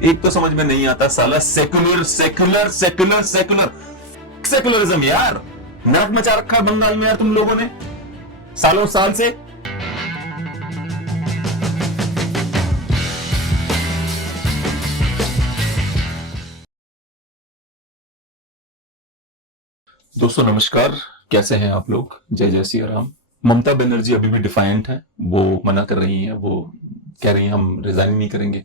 एक तो समझ में नहीं आता साला secular secular secular secular secularism यार, नाक मचा रखा है बंगाल में यार तुम लोगों ने सालों साल से। दोस्तों नमस्कार, कैसे हैं आप लोग? जय जय सिया राम। ममता बनर्जी अभी भी डिफाइंट है, वो मना कर रही हैं, वो कह रही हैं हम रिजाइन नहीं करेंगे।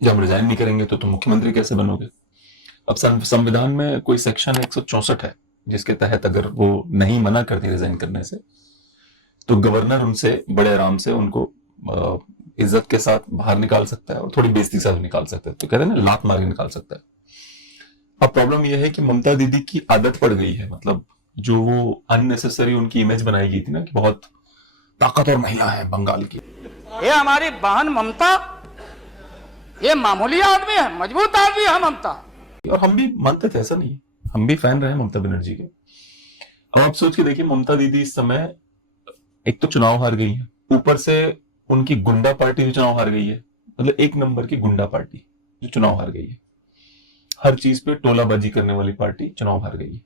जब हम रिजाइन नहीं करेंगे तो तुम मुख्यमंत्री कैसे बनोगे? अब संविधान में कोई सेक्शन 164 है जिसके तहत अगर वो नहीं मना करती रिजाइन करने से तो गवर्नर उनसे बड़े आराम से उनको इज्जत के साथ बाहर निकाल सकता है और थोड़ी बेइज्जती से निकाल सकता है। तो कहते हैं ना, लात मार के निकाल सकता है। अब प्रॉब्लम यह है कि ममता दीदी की आदत पड़ गई है, मतलब जो अननेसेसरी उनकी इमेज बनाई गई थी ना कि बहुत ताकतवर महिला है बंगाल की। ये हमारी बहन ममता, ये मामूली आदमी है, मजबूत आदमी है ममता। और हम भी मानते थे, ऐसा नहीं, हम भी फैन रहे ममता बनर्जी के। अब आप सोच के देखिए, ममता दीदी इस समय एक तो चुनाव हार गई है, ऊपर से उनकी गुंडा पार्टी जो चुनाव हार गई है, मतलब एक नंबर की गुंडा पार्टी जो चुनाव हार गई है, हर चीज पे टोलाबाजी करने वाली पार्टी चुनाव हार गई है।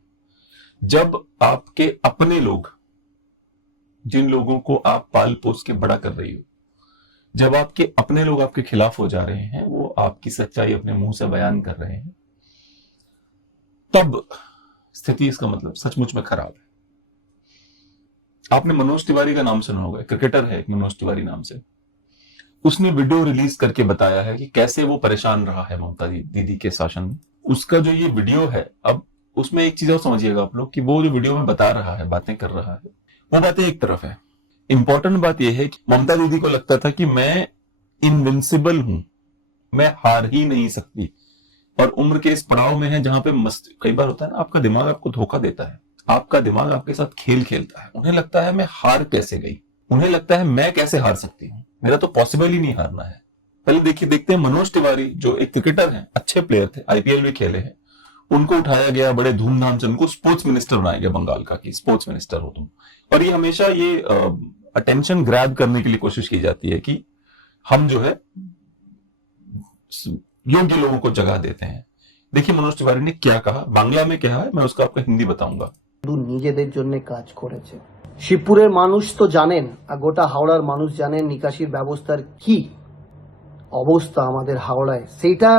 जब आपके अपने लोग, जिन लोगों को आप पाल पोस के बड़ा कर रही हो, जब आपके अपने लोग आपके खिलाफ हो जा रहे हैं, वो आपकी सच्चाई अपने मुंह से बयान कर रहे हैं, तब स्थिति इसका मतलब सचमुच में खराब है। आपने मनोज तिवारी का नाम सुना होगा, क्रिकेटर है एक मनोज तिवारी नाम से। उसने वीडियो रिलीज करके बताया है कि कैसे वो परेशान रहा है ममता दीदी के शासन में। उसका जो ये वीडियो है, अब उसमें एक चीज और समझिएगा आप लोग कि वो जो वीडियो में बता रहा है, बातें कर रहा है, वो बातें एक तरफ है। इंपॉर्टेंट बात यह है कि ममता दीदी को लगता था कि मैं इनविंसिबल हूं, मैं हार ही नहीं सकती, और उम्र के इस पड़ाव में है जहां पे मस्त कई बार होता है ना, आपका दिमाग आपको धोखा देता है, आपका दिमाग आपके साथ खेल खेलता है। उन्हें लगता है मैं हार कैसे गई, उन्हें लगता है मैं कैसे हार सकती हूँ, मेरा तो पॉसिबल ही नहीं हारना है। पहले देखिए, देखते हैं मनोज तिवारी जो एक क्रिकेटर हैं, अच्छे प्लेयर थे, आईपीएल भी खेले हैं, उनको उठाया गया बड़े धूमधाम से, उनको स्पोर्ट्स मिनिस्टर बनाया गया बंगाल का, कि स्पोर्ट्स मिनिस्टर हो तुम। और ये हमेशा ये अटेंशन ग्रैब करने के लिए कोशिश की जाती है कि हम जो है योग्य लोगों को जगह देते हैं। देखिए मनोज तिवारी ने क्या कहा, बांग्ला में क्या है, मैं उसका आपको हिंदी बताऊंगा। নিজেদের জন্য কাজ করেছে। শিবপুরের মানুষ তো জানেন, আর গোটা হাওড়ার মানুষ জানেন নিকাশির ব্যবস্থার কি অবস্থা আমাদের হাওড়ায়। সেইটা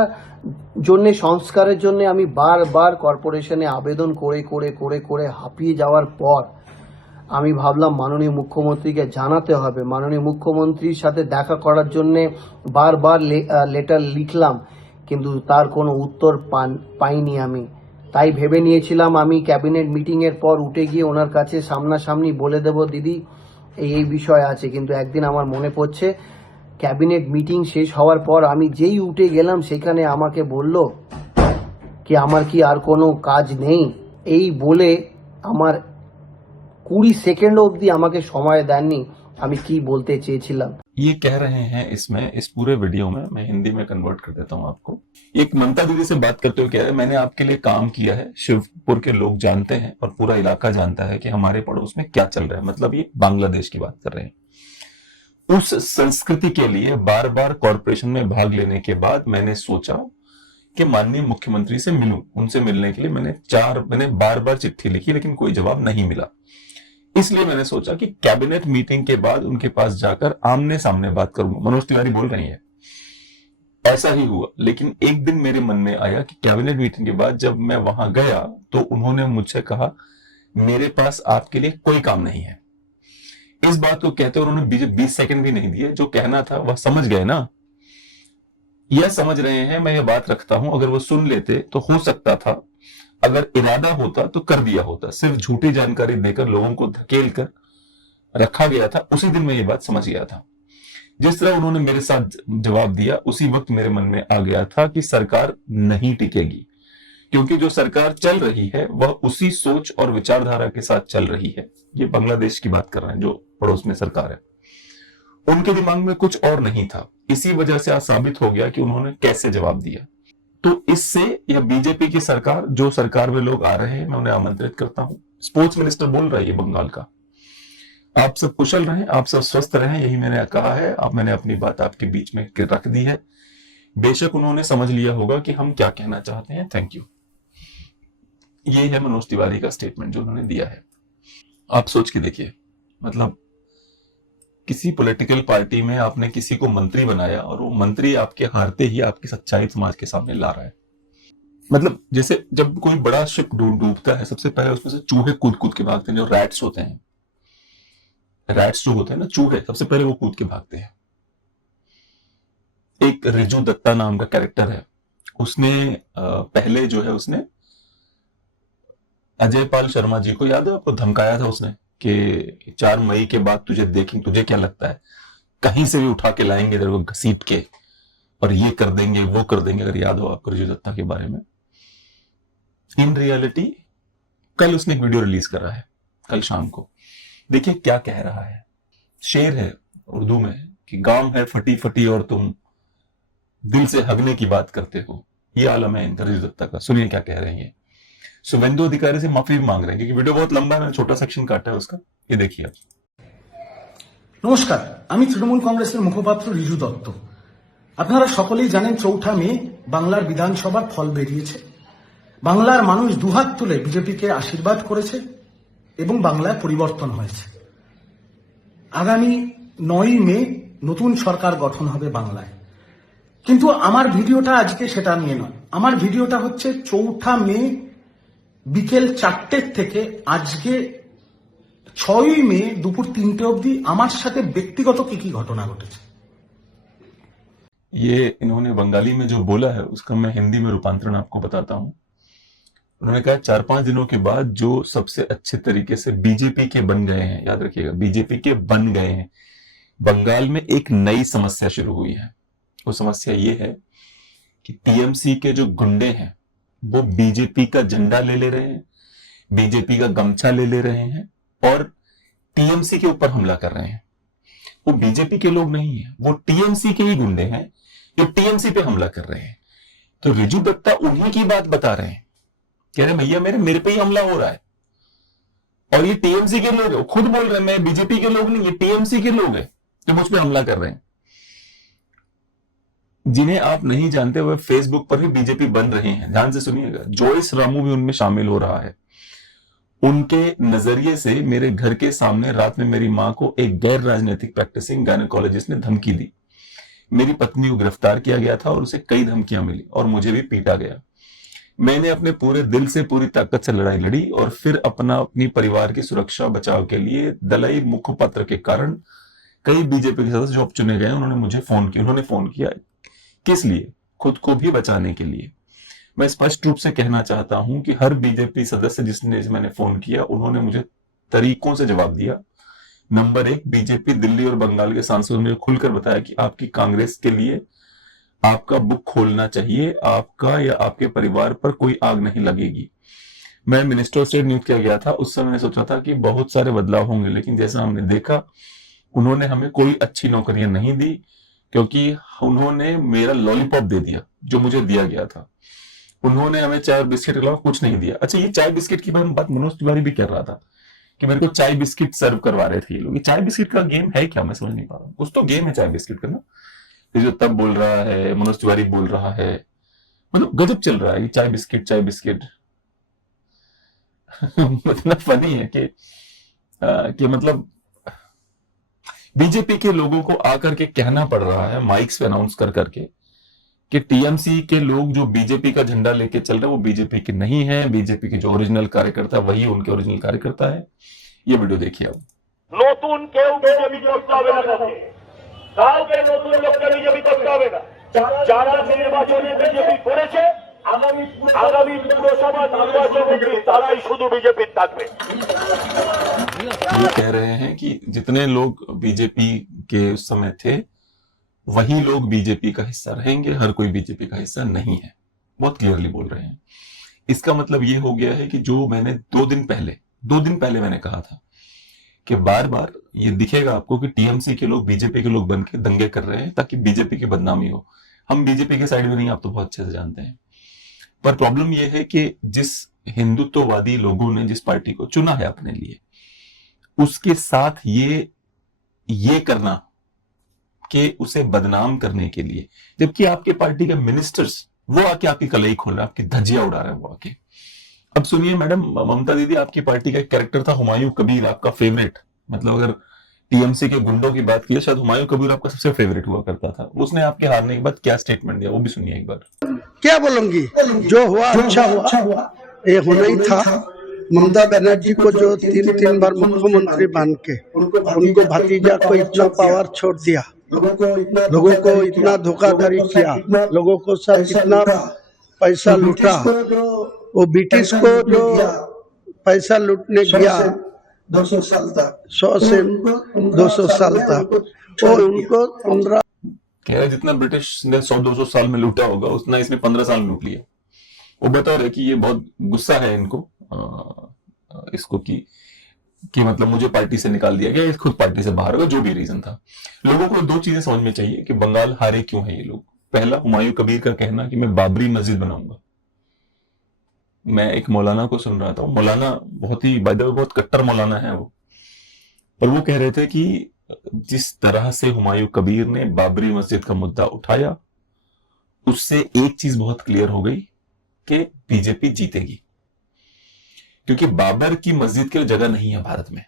জন্য সংস্কারের জন্য আমি বারবার কর্পোরেশনে আবেদন করে করে করে করে হাঁপিয়ে যাওয়ার পর আমি ভাবলাম মাননীয় মুখ্যমন্ত্রীকে জানাতে হবে। মাননীয় মুখ্যমন্ত্রীর সাথে দেখা করার জন্য বারবার লেটার লিখলাম, কিন্তু তার কোনো উত্তর পাইনি আমি। তাই ভেবে নিয়েছিলাম আমি ক্যাবিনেট মিটিং এর পর উঠে গিয়ে ওনার কাছে সামনাসামনি বলে দেব, দিদি এই বিষয় আছে। কিন্তু একদিন আমার মনে পড়ছে, ক্যাবিনেট মিটিং শেষ হওয়ার পর আমি যেই উঠে গেলাম, সেখানে আমাকে বলল কি আমার কি আর কোনো কাজ নেই, এই বলে আমার 20 সেকেন্ড অবধি আমাকে সময় দেননি আমি কি বলতে চেয়েছিলাম। ये कह रहे हैं इसमें, इस पूरे वीडियो में, मैं हिंदी में कन्वर्ट कर देता हूं आपको। एक ममता दीदी से बात करते हुए कह रहे हैं, मैंने आपके लिए काम किया है, शिवपुर के लोग जानते हैं और पूरा इलाका जानता है कि हमारे पड़ोस में क्या चल रहा है। मतलब ये बांग्लादेश की बात कर रहे हैं। उस संस्कृति के लिए बार बार कॉरपोरेशन में भाग लेने के बाद मैंने सोचा कि माननीय मुख्यमंत्री से मिलूं। उनसे मिलने के लिए मैंने बार बार चिट्ठी लिखी, लेकिन कोई जवाब नहीं मिला। इसलिए मैंने सोचा कि कैबिनेट मीटिंग के बाद उनके पास जाकर आमने सामने बात करूंगा। मनोज तिवारी बोल रही है, ऐसा ही हुआ। लेकिन एक दिन मेरे मन में आया कि कैबिनेट मीटिंग के बाद जब मैं वहां गया तो उन्होंने मुझसे कहा, मेरे पास आपके लिए कोई काम नहीं है। इस बात को कहते उन्होंने 20 सेकंड भी नहीं दिए। जो कहना था वह समझ गए ना, यह समझ रहे हैं मैं ये बात रखता हूं। अगर वो सुन लेते तो हो सकता था, अगर इरादा होता तो कर दिया होता। सिर्फ झूठी जानकारी देकर लोगों को धकेल कर रखा गया था। उसी दिन मैं ये बात समझ गया था। जिस तरह उन्होंने मेरे साथ जवाब दिया, उसी वक्त मेरे मन में आ गया था कि सरकार नहीं टिकेगी, क्योंकि जो सरकार चल रही है वह उसी सोच और विचारधारा के साथ चल रही है। ये बांग्लादेश की बात कर रहे हैं, जो पड़ोस में सरकार है। उनके दिमाग में कुछ और नहीं था। इसी वजह से आज साबित हो गया कि उन्होंने कैसे जवाब दिया। तो इससे यह बीजेपी की सरकार, जो सरकार में लोग आ रहे हैं, मैं उन्हें आमंत्रित करता हूं। स्पोर्ट्स मिनिस्टर बोल रहा है बंगाल का, आप सब कुशल रहें, आप सब स्वस्थ रहें, यही मैंने कहा है। अब मैंने अपनी बात आपके बीच में रख दी है। बेशक उन्होंने समझ लिया होगा कि हम क्या कहना चाहते हैं। Thank you. ये है मनोज तिवारी का स्टेटमेंट जो उन्होंने दिया है। आप सोच के देखिए, मतलब किसी पॉलिटिकल पार्टी में आपने किसी को मंत्री बनाया और वो मंत्री आपके हारते ही आपकी सच्चाई समाज के सामने ला रहा है। मतलब जैसे जब कोई बड़ा शिप डूबता है, सबसे पहले उसमें से चूहे कूद कूद के भागते हैं, जो रैट्स होते हैं। रैट्स जो होते हैं ना, चूहे, सबसे पहले वो कूद के भागते हैं। एक रिजू दत्ता नाम का कैरेक्टर है, उसने पहले जो है उसने अजय पाल शर्मा जी को, याद है आपको, धमकाया था उसने कि 4 मई के बाद तुझे देखेंगे, तुझे क्या लगता है कहीं से भी उठा के लाएंगे तेरे को घसीट के, और ये कर देंगे वो कर देंगे, अगर याद हो आपको रिजू दत्ता के बारे में। इन रियलिटी कल उसने एक वीडियो रिलीज करा है, कल शाम को। देखिए क्या कह रहा है। शेर है उर्दू में कि गांव है फटी फटी और तुम दिल से हगने की बात करते हो। ये आलम है इनका, रिजू दत्ता का। सुनिए क्या कह रहे हैं। शुभेंदु अधिकारी से माफी मांग रहे हैं क्योंकि वीडियो बहुत लंबा है, मैंने छोटा सेक्शन काटा है उसका, ये देखिए आप। নমস্কার, আমি তৃণমূল কংগ্রেসের মুখপাত্র রিজু দত্ত। আপনারা সকলেই জানেন 4 মে বাংলার বিধানসভার ফল বেরিয়েছে। বাংলার মানুষ দুহাত তুলে বিজেপিকে আশীর্বাদ করেছে এবং বাংলায় পরিবর্তন হয়েছে। আগামী 9 মে নতুন সরকার গঠন হবে বাংলায়। কিন্তু আমার ভিডিওটা আজকে সেটা নিয়ে নয়। আমার ভিডিওটা হচ্ছে 4 মে বিকেল 4টে থেকে আজকে 6 মে দুপুর 3টে অবধি আমার সাথে ব্যক্তিগত কি ঘটনা ঘটেছে। ये इन्होंने बंगाली में जो बोला है उसका मैं हिंदी में रूपांतरण आपको बताता हूं। उन्होंने कहा 4-5 दिनों के बाद जो सबसे अच्छे तरीके से बीजेपी के बन गए हैं, याद रखिएगा बीजेपी के बन गए हैं, बंगाल में एक नई समस्या शुरू हुई है। वो समस्या ये है कि टीएमसी के जो गुंडे हैं वो बीजेपी का झंडा ले रहे हैं, बीजेपी का गमछा ले रहे हैं और टीएमसी के ऊपर हमला कर रहे हैं। वो बीजेपी के लोग नहीं है, वो टीएमसी के ही गुंडे हैं जो टीएमसी पे हमला कर रहे हैं। तो रिजू दत्ता उन्हीं की बात बता रहे हैं, कह रहे भैया मेरे पे ही हमला हो रहा है और ये टीएमसी के लोग है। खुद बोल रहे हैं मैं बीजेपी के लोग नहीं, ये टीएमसी के लोग हैं जो मुझ पे हमला कर रहे हैं। जिन्हें आप नहीं जानते वह फेसबुक पर भी बीजेपी बन रहे हैं। ध्यान से सुनिएगा, जोइस रामू भी उनमें शामिल हो रहा है। उनके नजरिए से मेरे घर के सामने रात में मेरी मां को एक गैर राजनीतिक प्रैक्टिसिंग गायनेकोलॉजिस्ट ने धमकी दी। मेरी पत्नी को गिरफ्तार किया गया था और उसे कई धमकियां मिली और मुझे भी पीटा गया। मैंने अपने पूरे दिल से पूरी ताकत से लड़ाई लड़ी और फिर अपनी परिवार की सुरक्षा बचाव के लिए दलाई मुखपत्र के कारण कई बीजेपी के सदस्य जो अब चुने गए उन्होंने फोन किया। किस लिए? खुद को भी बचाने के लिए। मैं स्पष्ट रूप से कहना चाहता हूं कि हर बीजेपी सदस्य जिसने मैंने फोन किया उन्होंने मुझे तरीकों से जवाब दिया। नंबर 1, बीजेपी दिल्ली और बंगाल के सांसदों ने खुलकर बताया कि आपकी कांग्रेस के लिए आपका बुक खोलना चाहिए, आपका या आपके परिवार पर कोई आग नहीं लगेगी। मैं मिनिस्टर ऑफ स्टेट नियुक्त किया गया था, उस समय मैंने सोचा था कि बहुत सारे बदलाव होंगे, लेकिन जैसा हमने देखा उन्होंने हमें कोई अच्छी नौकरियां नहीं दी क्योंकि उन्होंने मेरा लॉलीपॉप दे दिया जो मुझे दिया गया था। उन्होंने हमें चाय और बिस्किट के अलावा कुछ नहीं दिया। अच्छा, ये चाय बिस्किट की बात मनोज तिवारी भी कर रहा था कि मेरे को चाय बिस्किट सर्व करवा रहे थे ये लोग। ये चाय बिस्किट का गेम है क्या, मैं समझ नहीं पा रहा हूँ। कुछ तो गेम है चाय बिस्किट का ना। जो तब बोल रहा है, मनोज तिवारी बोल रहा है, मतलब गजब चल रहा है ये चाय बिस्किट मतलब फनी है कि मतलब बीजेपी के लोगों को आकर के कहना पड़ रहा है माइक्स पे अनाउंस कर करके कि टीएमसी के लोग जो बीजेपी का झंडा लेके चल रहे हैं वो बीजेपी के नहीं है, बीजेपी के जो ओरिजिनल कार्यकर्ता वही उनके ओरिजिनल कार्यकर्ता है। ये वीडियो देखिए अब। নতুন কেউ বিজেপি করতে হবে না, কাউকে নতুন লোককে বিজেপি করতে হবে না। যারা নির্বাচনে বিজেপি করেছে আগামী পুরসভা নির্বাচনে তারাই শুধু বিজেপি থাকবে। ये कह रहे हैं कि जितने लोग बीजेपी के उस समय थे वही लोग बीजेपी का हिस्सा रहेंगे, हर कोई बीजेपी का हिस्सा नहीं है। बहुत क्लियरली बोल रहे हैं। इसका मतलब ये हो गया है कि जो मैंने 2 दिन पहले मैंने कहा था कि बार बार ये दिखेगा आपको कि टीएमसी के लोग बीजेपी के लोग बन के दंगे कर रहे हैं ताकि बीजेपी की बदनामी हो। हम बीजेपी के साइड में नहीं, आप तो बहुत अच्छे से जानते हैं। पर प्रॉब्लम यह है कि जिस हिंदुत्ववादी लोगों ने जिस पार्टी को चुना है अपने लिए, उसके साथ ये करना के उसे बदनाम करने के लिए, जबकि आपके पार्टी के मिनिस्टर्स वो आके आपकी कलई खोल रहे हैं, आपकी धज्जियां उड़ा रहे हैं वो आके। अब सुनिए मैडम, ममता दीदी, आपकी पार्टी का एक कैरेक्टर था हुमायूं कबीर, आपका फेवरेट, मतलब अगर टीएमसी के गुंडों की बात की शायद हुमायूं कबीर आपका सबसे फेवरेट हुआ करता था। उसने आपके हारने के बाद क्या स्टेटमेंट दिया वो भी सुनिए एक बार। क्या बोलूंगी, जो हुआ अच्छा हुआ, ये होना ही था। ममता बनर्जी को जो 3 बार मुख्यमंत्री बन के उनको भतीजा को इतना पावर छोड़ दिया, लोगों को इतना धोखाधड़ी किया, लोगों को सब इतना पैसा लूटा, वो ब्रिटिश को जो पैसा लूटने गया 200 साल तक, 100 से 200 साल तक, वो उनको 15 कह रहे जितना ब्रिटिश ने 100-200 साल में लूटा होगा उतना इसने 15 साल में लूट लिया। वो बता रहे कि ये बहुत गुस्सा है इनको, इसको कि मतलब मुझे पार्टी से निकाल दिया गया, खुद पार्टी से बाहर होगा, जो भी रीजन था। लोगों को 2 चीजें समझ में चाहिए कि बंगाल हारे क्यों है ये लोग। पहला, हुमायूं कबीर का कहना कि मैं बाबरी मस्जिद बनाऊंगा। मैं एक मौलाना को सुन रहा था, मौलाना बहुत ही बाय द वे बहुत कट्टर मौलाना है वो, पर वो कह रहे थे कि जिस तरह से हुमायूं कबीर ने बाबरी मस्जिद का मुद्दा उठाया, उससे एक चीज बहुत क्लियर हो गई कि बीजेपी जीतेगी, क्योंकि बाबर की मस्जिद के लिए जगह नहीं है भारत में,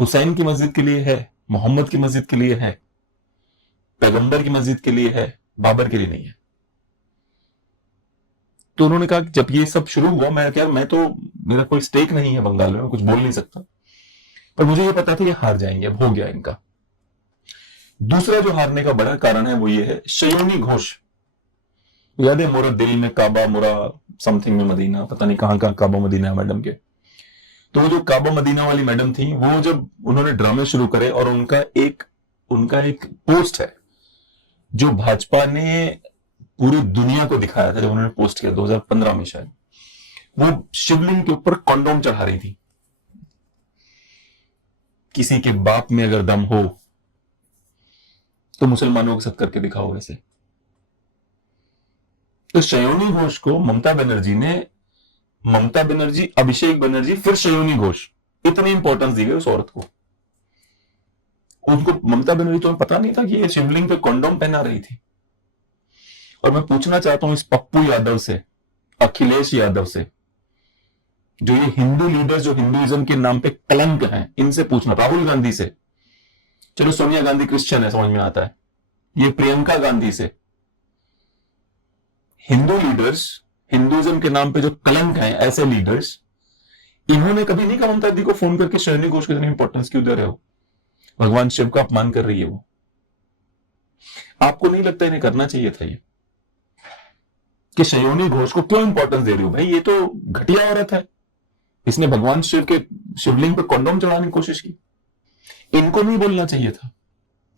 हुसैन की मस्जिद के लिए है, मोहम्मद की मस्जिद के लिए है, पैगंबर की मस्जिद के लिए है, बाबर के लिए नहीं है। तो उन्होंने कहा कि जब ये सब शुरू हुआ, मैं तो मेरा कोई स्टेक नहीं है बंगाल में, कुछ बोल नहीं सकता, पर मुझे ये पता था ये हार जाएंगे, अब हो गया इनका। दूसरा जो हारने का बड़ा कारण है वो ये है शयोनी घोष। याद है, मोरा दिल में काबा, मोरा समथिंग में मदीना, पता नहीं कहां काबा मदीना है मैडम के। तो वो जो काबा मदीना वाली मैडम थी, वो जब उन्होंने ड्रामे शुरू करे और उनका एक पोस्ट है जो भाजपा ने पूरी दुनिया को दिखाया था, जब उन्होंने पोस्ट किया 2015 में शायद, वो शिवलिंग के ऊपर कॉन्डोम चढ़ा रही थी। किसी के बाप में अगर दम हो तो मुसलमानों के साथ करके दिखाओ वैसे। तो शयोनी घोष को ममता बनर्जी, अभिषेक बनर्जी, फिर शयोनी घोष, इतनी इंपॉर्टेंस दी गई उस औरत को। उनको ममता बनर्जी तो पता नहीं था कि ये शिवलिंग पे कॉन्डोम पहना रही थी। और मैं पूछना चाहता हूं इस पप्पू यादव से, अखिलेश यादव से, जो ये हिंदू लीडर्स जो हिंदुइज्म के नाम पे कलंक हैं, इनसे पूछना, राहुल गांधी से, चलो सोनिया गांधी क्रिश्चियन है समझ में आता है, ये प्रियंका गांधी से, हिंदू लीडर्स, हिंदुइज्म के नाम पे जो कलंक हैं, ऐसे लीडर्स, इन्होंने कभी नहीं कहा ममता दी को फोन करके शयोनी घोष को इतनी इंपॉर्टेंस क्यों दे रहे हो, भगवान शिव का अपमान कर रही है वो। आपको नहीं लगता इन्हें करना चाहिए था ये, कि शयोनी घोष को क्यों इंपॉर्टेंस दे रही हो भाई, ये तो घटिया औरत है, इसने भगवान शिव के शिवलिंग पे कॉन्डोम चढ़ाने की कोशिश की। इनको नहीं बोलना चाहिए था।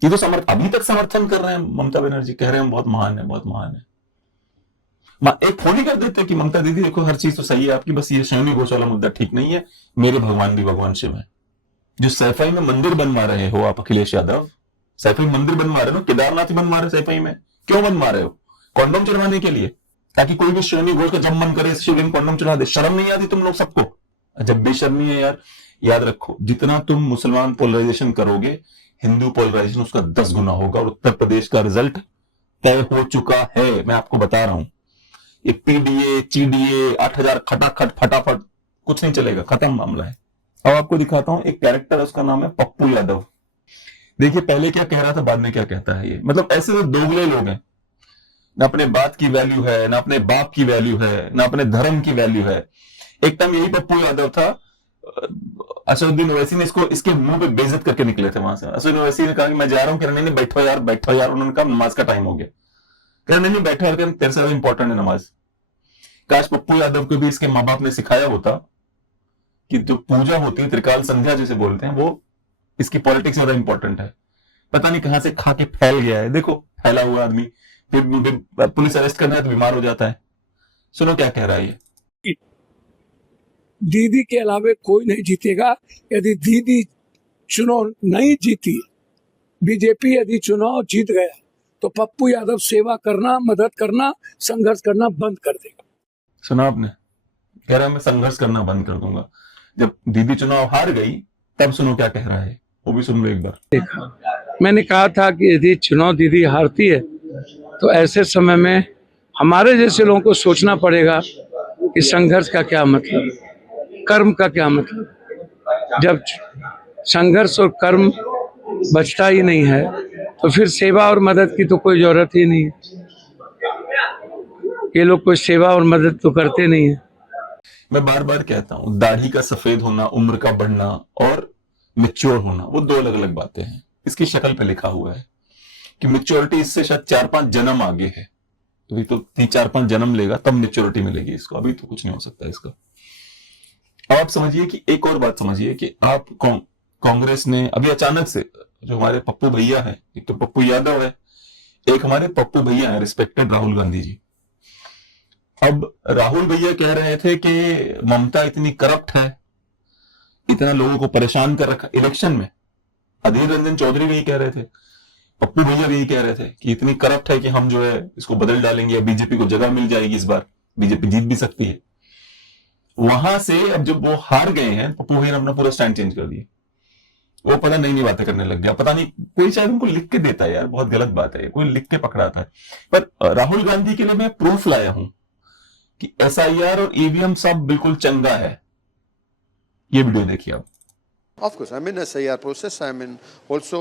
ये तो अभी तक समर्थन कर रहे हैं ममता बनर्जी, कह रहे हैं बहुत महान है, बहुत महान है। एक फोन ही कर देते कि ममता दीदी देखो हर चीज तो सही है आपकी, बस ये शयोनी घोष वाला मुद्दा ठीक नहीं है, मेरे भगवान भी भगवान शिव है। जो सैफई में मंदिर बनवा रहे हो आप अखिलेश यादव, सैफई मंदिर बनवा रहे हो, केदारनाथ बनवा रहे सैफई में, क्यों बनवा रहे हो? कॉन्डोम चढ़वाने के लिए, ताकि कोई भी शयोनी घोष का जब मन करे शिवलिंग कॉन्डोम चढ़ा दे। शर्म नहीं आती तुम लोग सबको? जब बेशर्मी है यार। याद रखो, जितना तुम मुसलमान पोलराइजेशन करोगे, हिंदू पोलराइजेशन उसका 10 गुना होगा। और उत्तर प्रदेश का रिजल्ट तय हो चुका है, मैं आपको बता रहा हूं। ये पीडीए चीडीए 8000 खटाखट फटाफट कुछ नहीं चलेगा, खत्म मामला है। अब आपको दिखाता हूं एक कैरेक्टर, उसका नाम है पप्पू यादव। देखिए पहले क्या कह रहा था, बाद में क्या कहता है ये। मतलब ऐसे तो दोगले लोग हैं, ना अपने बात की वैल्यू है, ना अपने बाप की वैल्यू है, ना अपने धर्म की वैल्यू है। एक टाइम यही पप्पू यादव था, असदुद्दीन ओवैसी ने इसके मुंह पे बेइज्जत करके निकले थे वहां से। असदुद्दीन ओवैसी ने कहा कि मैं जा रहा हूं, कह रहे नहीं बैठो यार बैठो यार। उन्होंने कहा नमाज का टाइम हो गया, कह रहे नहीं बैठो यार, तेरे से ज्यादा इंपॉर्टेंट है नमाज। काश पप्पू यादव को भी इसके माँ बाप ने सिखाया होता कि जो पूजा होती है त्रिकाल संध्या जिसे बोलते हैं, वो इसकी पॉलिटिक्स ज्यादा इंपॉर्टेंट है। पता नहीं कहां से खा के फैल गया है, देखो फैला हुआ आदमी, फिर पुलिस अरेस्ट करना है तो बीमार हो जाता है। सुनो क्या कह रहा है ये। दीदी के अलावा कोई नहीं जीतेगा। यदि दीदी चुनाव नहीं जीती, बीजेपी यदि चुनाव जीत गया, तो पप्पू यादव सेवा करना, मदद करना, संघर्ष करना बंद कर देगा। सुना आपने, कह रहा है मैं संघर्ष करना बंद कर दूंगा। जब दीदी चुनाव हार गई तब सुनो क्या कह रहा है, वो भी सुन लो एक बार। मैंने कहा था कि यदि चुनाव दीदी हारती है तो ऐसे समय में हमारे जैसे लोगों को सोचना पड़ेगा कि संघर्ष का क्या मतलब, कर्म का क्या मतलब। जब संघर्ष और कर्म बचता ही नहीं है तो फिर सेवा और मदद की तो कोई जरूरत ही नहीं है। ये लोग कोई सेवा और मदद तो करते नहीं है। मैं बार बार कहता हूं, दाढ़ी का सफेद होना, उम्र का बढ़ना और मैच्योर होना वो दो अलग अलग बातें हैं। इसकी शक्ल पे लिखा हुआ है कि मैच्योरिटी इससे शायद 4-5 जन्म आगे है। अभी तो 3-4-5 जन्म लेगा तब मैच्योरिटी मिलेगी इसको, अभी तो कुछ नहीं हो सकता इसका। अब आप समझिए कि एक और बात समझिए कि आप कांग्रेस ने अभी अचानक से जो हमारे पप्पू भैया हैं, एक तो पप्पू यादव है, एक हमारे पप्पू भैया है रिस्पेक्टेड राहुल गांधी जी। अब राहुल भैया कह रहे थे कि ममता इतनी करप्ट है, इतना लोगों को परेशान कर रखा इलेक्शन में। अधीर रंजन चौधरी भी यही कह रहे थे, पप्पू भैया भी यही कह रहे थे कि इतनी करप्ट है कि हम जो है इसको बदल डालेंगे, या बीजेपी को जगह मिल जाएगी, इस बार बीजेपी जीत भी सकती है। वहां से अब जब वो हार गए हैं, पप्पू भैया ने अपना पूरा स्टैंड चेंज कर दिया। वो पता नहीं बातें करने लग गया, पता नहीं कोई शायद उनको लिख के देता है, यार बहुत गलत बात है, कोई लिख के पकड़ाता है। पर राहुल गांधी के लिए मैं प्रूफ लाया हूं कि SIR और EVM सब बिल्कुल चंगा है। ये वीडियो देखिए आप। Of course, I'm in SIR process. I'm in also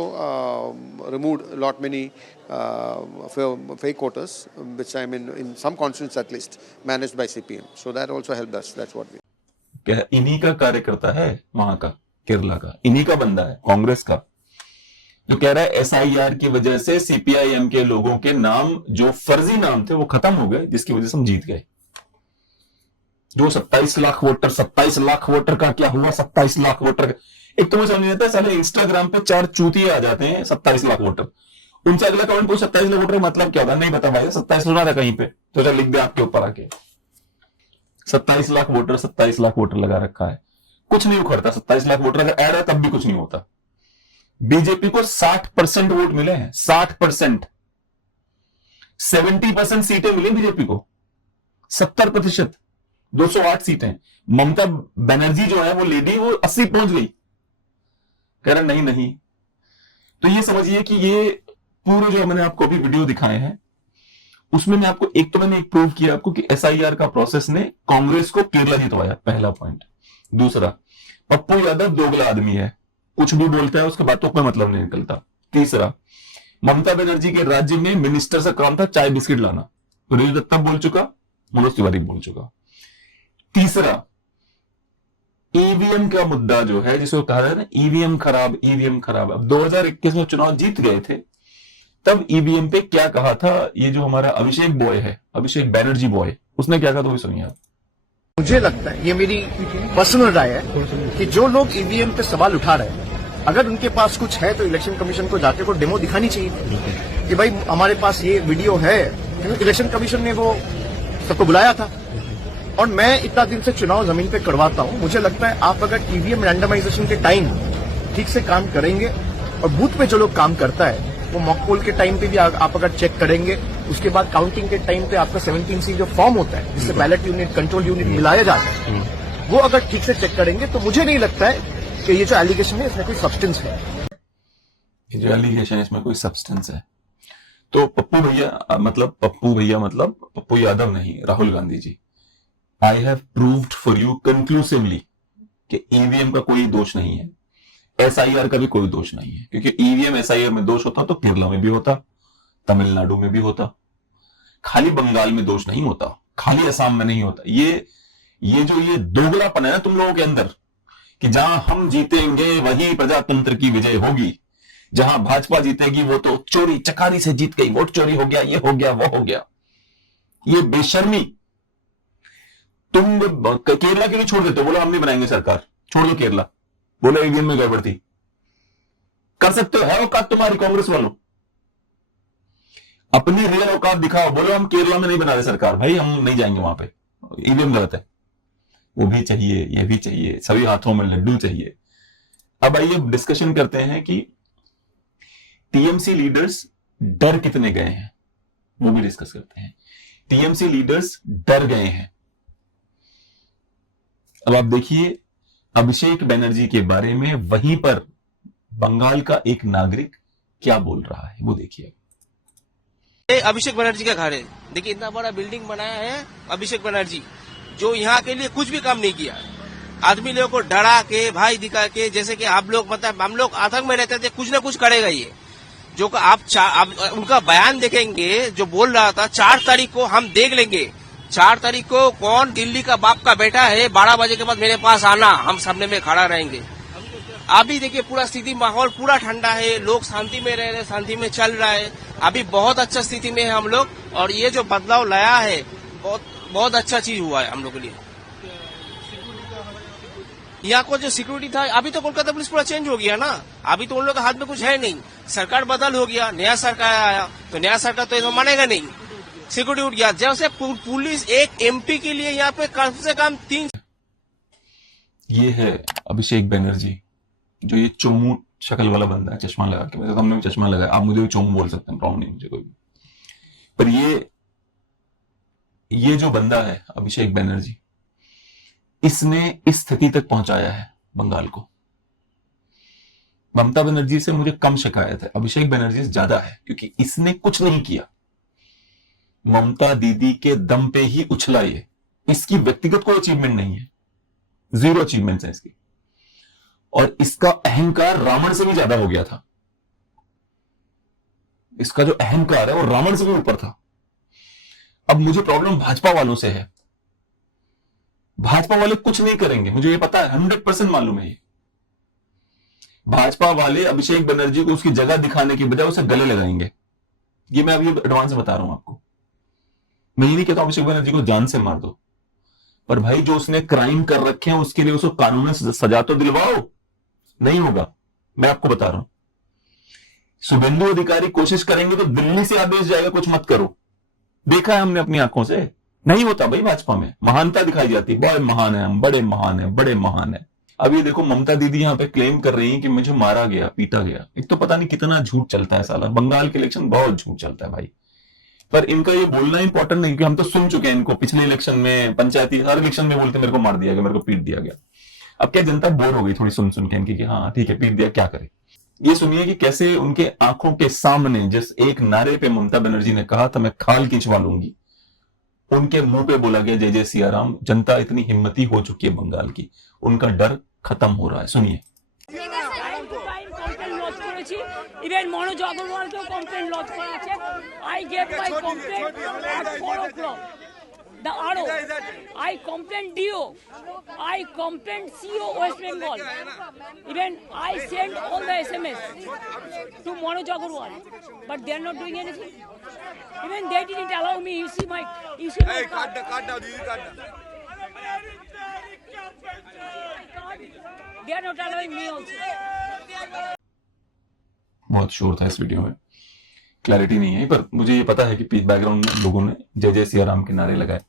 removed a lot many fake voters, which I'm in some constituents at least managed by CPM. So that also helped us. That's what we. क्या इन्हीं का कार्यकर्ता है वहां का, केरला का, इन्हीं का बंदा है कांग्रेस का, जो कह रहा है SIR की वजह से CPIM के लोगों के नाम जो फर्जी नाम थे वो खत्म हो गए, जिसकी वजह से हम जीत गए। जो 27 लाख वोटर, 27 लाख वोटर का क्या हुआ? 27 लाख वोटर का एक तो मुझे समझ नहीं आता, साले इंस्टाग्राम पे 4 चूतिए आ जाते हैं 27 लाख वोटर, उनसे अगला कमेंट पूछ 27 लाख वोटर का मतलब क्या होता है? नहीं बता भाई, 27 सुना था कहीं पे तो लिख दे आपके ऊपर आके 27 लाख वोटर, 27 लाख वोटर लगा रखा है, कुछ नहीं उखड़ता। 27 लाख वोटर अगर ऐड है तब भी कुछ नहीं होता। बीजेपी को 60% वोट मिले हैं, 60%, 70% सीटें मिली बीजेपी को, 70%, 208 सीटें। ममता बनर्जी जो है वो लेडी, वो 80 पहुंच गई, कह रहा नहीं। तो ये समझिए कि ये पूरे जो मैंने आपको अभी वीडियो दिखाए हैं उसमें मैं आपको मैंने एक प्रूव किया आपको कि SIR का प्रोसेस ने कांग्रेस को केरला जितवाया, पहला पॉइंट। दूसरा, पप्पू यादव दोगला आदमी है, कुछ भी बोलता है उसके बातों का मतलब नहीं निकलता। तीसरा, ममता बनर्जी के राज्य में मिनिस्टर से काम था चाय बिस्किट लाना, तो रेल दत्ता बोल चुका, मनोज तिवारी बोल चुका। तीसरा, EVM का मुद्दा जो है, जिसको कहा है ना EVM खराब। अब 2021 में चुनाव जीत गए थे, तब EVM पे क्या कहा था ये जो हमारा अभिषेक बॉय है, अभिषेक बैनर्जी बॉय, उसने क्या कहा तो भी सुनिए आप। मुझे लगता है, ये मेरी पर्सनल राय है, कि जो लोग ईवीएम पे सवाल उठा रहे हैं, अगर उनके पास कुछ है तो इलेक्शन कमीशन को जाके को डेमो दिखानी चाहिए कि भाई हमारे पास ये वीडियो है, क्योंकि इलेक्शन कमीशन ने वो सबको बुलाया था। और मैं इतना दिन से चुनाव जमीन पे करवाता हूं, मुझे लगता है आप अगर ईवीएम रैंडमाइजेशन के टाइम ठीक से काम करेंगे, और बूथ पे जो लोग काम करता है वो मॉक पोल के टाइम पे भी आप अगर चेक करेंगे, उसके बाद काउंटिंग के टाइम पे आपका 17C जो फॉर्म होता है जिससे बैलेट यूनिट, कंट्रोल यूनिट मिलाया जाता है, वो अगर ठीक से चेक करेंगे तो मुझे नहीं लगता है कि ये जो एलिगेशन है इसमें कोई सब्सटेंस है। ये जो एलिगेशन है इसमें कोई सब्सटेंस है। तो पप्पू भैया मतलब पप्पू यादव नहीं, Rahul Gandhi ji, I have proved for you conclusively कि EVM का कोई दोष नहीं है, SIR का भी कोई दोष नहीं है। क्योंकि EVM SIR में दोष होता तो केरला में भी होता, तमिलनाडु में भी होता, खाली बंगाल में दोष नहीं होता, खाली असम में नहीं होता। ये जो दोगलापन है ना तुम लोगों के अंदर, कि जहां हम जीतेंगे वही प्रजातंत्र की विजय होगी, जहां भाजपा जीतेगी वो तो चोरी चकारी से जीत गई, वोट चोरी हो गया, ये हो गया, वो हो गया, ये बेशर्मी। तुम केरला के लिए छोड़ देते हो, बोलो हम नहीं बनाएंगे सरकार, छोड़ दो केरला, बोलो EVM में गड़बड़ थी, कर सकते हो, है औकात तुम्हारी कांग्रेस वालों, अपनी रियल औकात दिखाओ, बोलो हम केरला में नहीं बना रहे सरकार, भाई हम नहीं जाएंगे वहां पे, EVM गलत है। वो भी चाहिए, ये भी चाहिए, सभी हाथों में लड्डू चाहिए। अब आइए डिस्कशन करते हैं कि TMC लीडर्स डर कितने गए हैं, वो भी डिस्कस करते हैं। TMC लीडर्स डर गए हैं। अब आप देखिए अभिषेक बनर्जी के बारे में वहीं पर बंगाल का एक नागरिक क्या बोल रहा है वो देखिए। ये अभिषेक बनर्जी का घर है। देखिए इतना बड़ा बिल्डिंग बनाया है अभिषेक बनर्जी, जो यहाँ के लिए कुछ भी काम नहीं किया। आदमी लोगों को डरा के, भाई दिखा के, जैसे कि आप लोग मतलब हम लोग आतंक में रहते थे, कुछ न कुछ करेगा ये। जो आप उनका बयान देखेंगे, जो बोल रहा था 4 तारीख को हम देख लेंगे, 4 तारीख को कौन दिल्ली का बाप का बेटा है, 12 बजे के बाद मेरे पास आना, हम सामने में खड़ा रहेंगे। अभी देखिए पूरा स्थिति, माहौल पूरा ठंडा है, लोग शांति में रह रहे, शांति में चल रहा है। अभी बहुत अच्छा स्थिति में है हम लोग, और ये जो बदलाव लाया है बहुत अच्छा चीज हुआ है हम लोग के लिए। यहाँ को जो सिक्योरिटी था, अभी तो कोलकाता पुलिस पूरा चेंज हो गया ना, अभी तो उन लोग के हाथ में कुछ है नहीं। सरकार बदल हो गया, नया सरकार आया, तो नया सरकार तो इसमें मानेगा नहीं, सिक्योरिटी उठ गया। जैसे पुलिस एक एमपी के लिए यहाँ पे कम से कम 3। ये है अभिषेक बनर्जी, जो ये चोमू शक्ल वाला बंदा है, चश्मा लगा के। हमने भी चश्मा लगाया, आप मुझे भी चोमू बोल सकते हैं, प्रॉब्लम नहीं मुझे कोई भी। पर ये जो बंदा है अभिषेक बनर्जी, इसने इस स्थिति तक पहुंचाया है बंगाल को। ममता बनर्जी से मुझे कम शिकायत है, अभिषेक बनर्जी से ज्यादा है, क्योंकि इसने कुछ नहीं किया। ममता दीदी के दम पे ही उछला ये, इसकी व्यक्तिगत कोई अचीवमेंट नहीं है, 0 अचीवमेंट्स है इसकी। और इसका अहंकार रावण से भी ज्यादा हो गया था। इसका जो अहंकार है वो रावण से भी ऊपर था। अब मुझे प्रॉब्लम भाजपा वालों से है। भाजपा वाले कुछ नहीं करेंगे, मुझे ये पता है, 100% मालूम है ये। भाजपा वाले अभिषेक बनर्जी को उसकी जगह दिखाने के बजाय उसे गले लगाएंगे। ये मैं अभी एडवांस में बता रहा हूं आपको। मैं ये नहीं कहता अभिषेक बनर्जी को जान से मार दो, पर भाई जो उसने क्राइम कर रखे हैं उसके लिए उसको कानून से सजा तो दिलवाओ। नहीं होगा, मैं आपको बता रहा हूं। शुभेंदु अधिकारी कोशिश करेंगे तो दिल्ली से आदेश जाएगा कुछ मत करो। देखा है हमने अपनी आंखों से, नहीं होता भाई। भाजपा में महानता दिखाई जाती है, बड़े महान है हम, बड़े महान है, बड़े महान है। अब ये देखो ममता दीदी यहां पे क्लेम कर रही है कि मुझे मारा गया, पीटा गया। एक तो पता नहीं कितना झूठ चलता है साला, बंगाल के इलेक्शन बहुत झूठ चलता है भाई। पर इनका ये बोलना इंपॉर्टेंट नहीं, क्योंकि हम तो सुन चुके हैं इनको पिछले इलेक्शन में, पंचायती हर इलेक्शन में बोलते मेरे को मार दिया गया, मेरे को पीट दिया गया। अब क्या जनता बोर हो गई थोड़ी सुन के इनकी कि हाँ ठीक है पीट दिया, क्या करे। ये सुनिए कि कैसे उनके आंखों के सामने जिस एक नारे पे ममता बनर्जी ने कहा था मैं खाल खिंचवा लूंगी, उनके मुंह पे बोला गया जय जय सिया राम। जनता इतनी हिम्मती हो चुकी है बंगाल की, उनका डर खत्म हो रहा है। सुनिए। ইভেন মনোজ অগ্রওয়ালকেও কমপ্লেন লজ করা আছে। I gave my complain at 4 o'clock. The RO. I complained DO. I complained CO West Bengal. Even I sent all the SMS to Manoj Agarwal, but they are not doing anything. Even they didn't allow me. You see my card. They are not allowing me also. बहुत शोर था इस video में, clarity नहीं है, पर मुझे ये पता है कि बैकग्राउंड में लोगों ने जय जय सिया राम के नारे लगाए।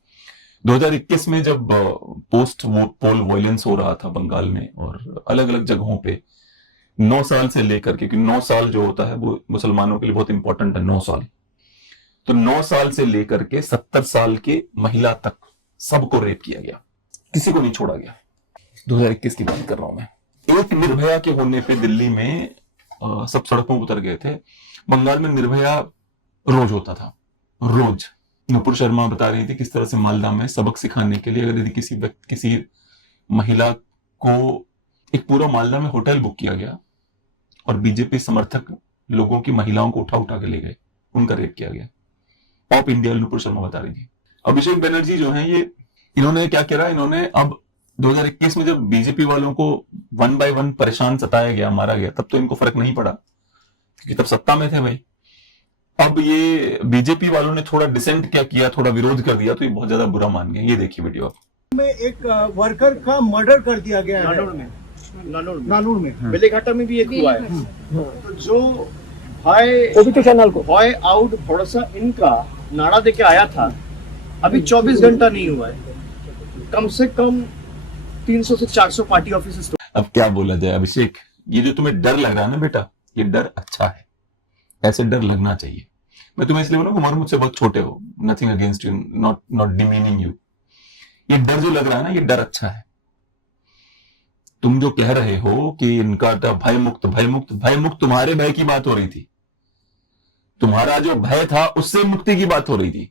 2021 में जब पोस्ट पोल वायलेंस हो रहा था बंगाल में और अलग अलग जगहों पे, 9 साल से लेकर, क्योंकि 9 साल जो होता है वो मुसलमानों के लिए बहुत इंपॉर्टेंट है, 9 साल। तो 9 साल से लेकर के 70 साल के महिला तक सबको रेप किया गया, किसी को नहीं छोड़ा गया। 2021 की बात कर रहा हूं मैं। एक निर्भया के होने पे दिल्ली में सब सड़कों पर उतर गए थे। बंगाल में निर्भया रोज होता था, रोज। नुपुर शर्मा बता रही थी किस तरह से मालदा में सबक सिखाने के लिए अगर यदि किसी महिला को एक पूरा मालदा में होटल बुक किया गया और बीजेपी समर्थक लोगों की महिलाओं को उठा के ले गए, उनका रेप किया गया। पॉप इंडिया नुपुर शर्मा बता रही थी। अभिषेक बनर्जी जो है ये, इन्होंने क्या करा, इन्होंने अब 2021 में जब बीजेपी वालों को 1 by 1 परेशान सताया गया, मारा गया, तब तो इनको फर्क नहीं पड़ा क्योंकि तब सत्ता में थे भाई। अब ये बीजेपी वालों ने थोड़ा डिसेंट क्या किया, थोड़ा विरोध कर दिया, तो ये बहुत ज्यादा बुरा मान गए। ये देखिए वीडियो आप। में एक वर्कर का मर्डर कर दिया गया है नानूर में। बेलेघाटा में भी एक हुआ है। जो भाई आउट भरोसा इनका नारा देके आया था, अभी 24 घंटा नहीं हुआ है, कम से कम 300 से 400 पार्टी ऑफिस। अब क्या बोला जाए अभिषेक, ये जो तुम्हें डर लग रहा है ना बेटा, ये डर अच्छा है, ऐसे डर लगना चाहिए। मैं तुम्हें इसलिए बोलूं तुम्हारे मुझसे बहुत छोटे हो, nothing against you, not demeaning you. ये डर जो लग रहा है ना, ये डर अच्छा है। तुम जो कह रहे हो कि इनका भय मुक्त तुम्हारे भय की बात हो रही थी, तुम्हारा जो भय था उससे मुक्ति की बात हो रही थी।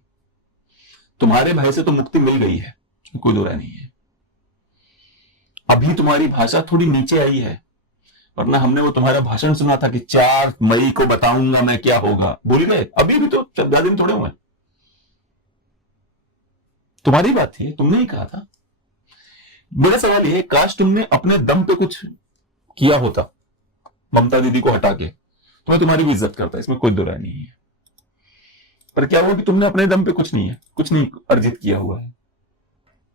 तुम्हारे भय से तो मुक्ति मिल गई है, कोई दो राय नहीं है। अभी तुम्हारी भाषा थोड़ी नीचे आई है, वरना हमने वो तुम्हारा भाषण सुना था कि 4 मई को बताऊंगा मैं क्या होगा, भूल गए? अभी भी तो 14 दिन थोड़े हुए। तुम्हारी बात थी, तुमने ही कहा था। मेरा सवाल यह है, काश तुमने अपने दम पे कुछ किया होता ममता दीदी को हटा के, तो मैं तुम्हारी भी इज्जत करता, इसमें कोई दो राय नहीं है। पर क्या हुआ कि तुमने अपने दम पे कुछ नहीं अर्जित किया हुआ है।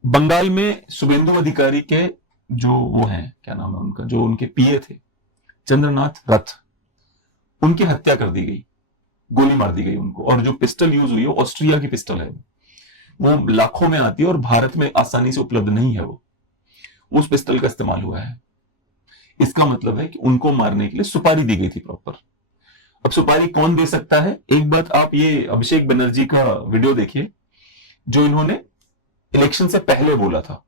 बंगाल में शुभेंदु अधिकारी के जो वो हैं, क्या नाम है उनका, जो उनके पीए थे चंद्रनाथ रथ, उनकी हत्या कर दी गई, गोली मार दी गई उनको। और जो पिस्टल यूज हुई है ऑस्ट्रिया की पिस्टल है, वो लाखों में आती है और भारत में आसानी से उपलब्ध नहीं है। वो उस पिस्टल का इस्तेमाल हुआ है। इसका मतलब है कि उनको मारने के लिए सुपारी दी गई थी प्रॉपर। अब सुपारी कौन दे सकता है? एक बात आप ये अभिषेक बनर्जी का वीडियो देखिए, जो इन्होंने इलेक्शन से पहले बोला था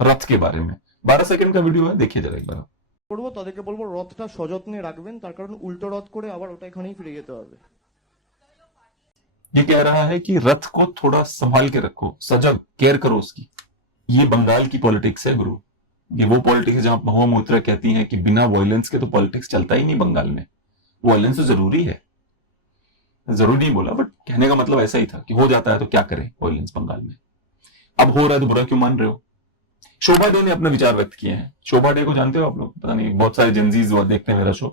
रथ के बारे में। 12 सेकंड का वीडियो है, देखिए जरा एक बार। করব তাদেরকে বলবো রথটা সযত্নে রাখবেন, তার কারণ উল্টো রথ করে আবার ওটা এখানেই ফিরে যেতে হবে। ये कह रहा है कि रथ को थोड़ा संभाल के रखो, सजग केयर करो उसकी। ये बंगाल की पॉलिटिक्स है गुरु, ये वो पॉलिटिक्स है जहां महुआ मोइत्रा कहती हैं कि बिना वायलेंस के तो पॉलिटिक्स चलता ही नहीं बंगाल में। वायलेंस तो जरूरी है, जरूरी नहीं बोला, बट कहने का मतलब ऐसा ही था कि हो जाता है तो क्या करे वायलेंस बंगाल में। अब हो रहा है तो बुरा क्यों मान रहे हो? शोभा डे ने अपने विचार व्यक्त किए हैं। शोभा डे को जानते हो आप लोग? पता नहीं, बहुत सारे जेंजीज देखते हैं मेरा शो।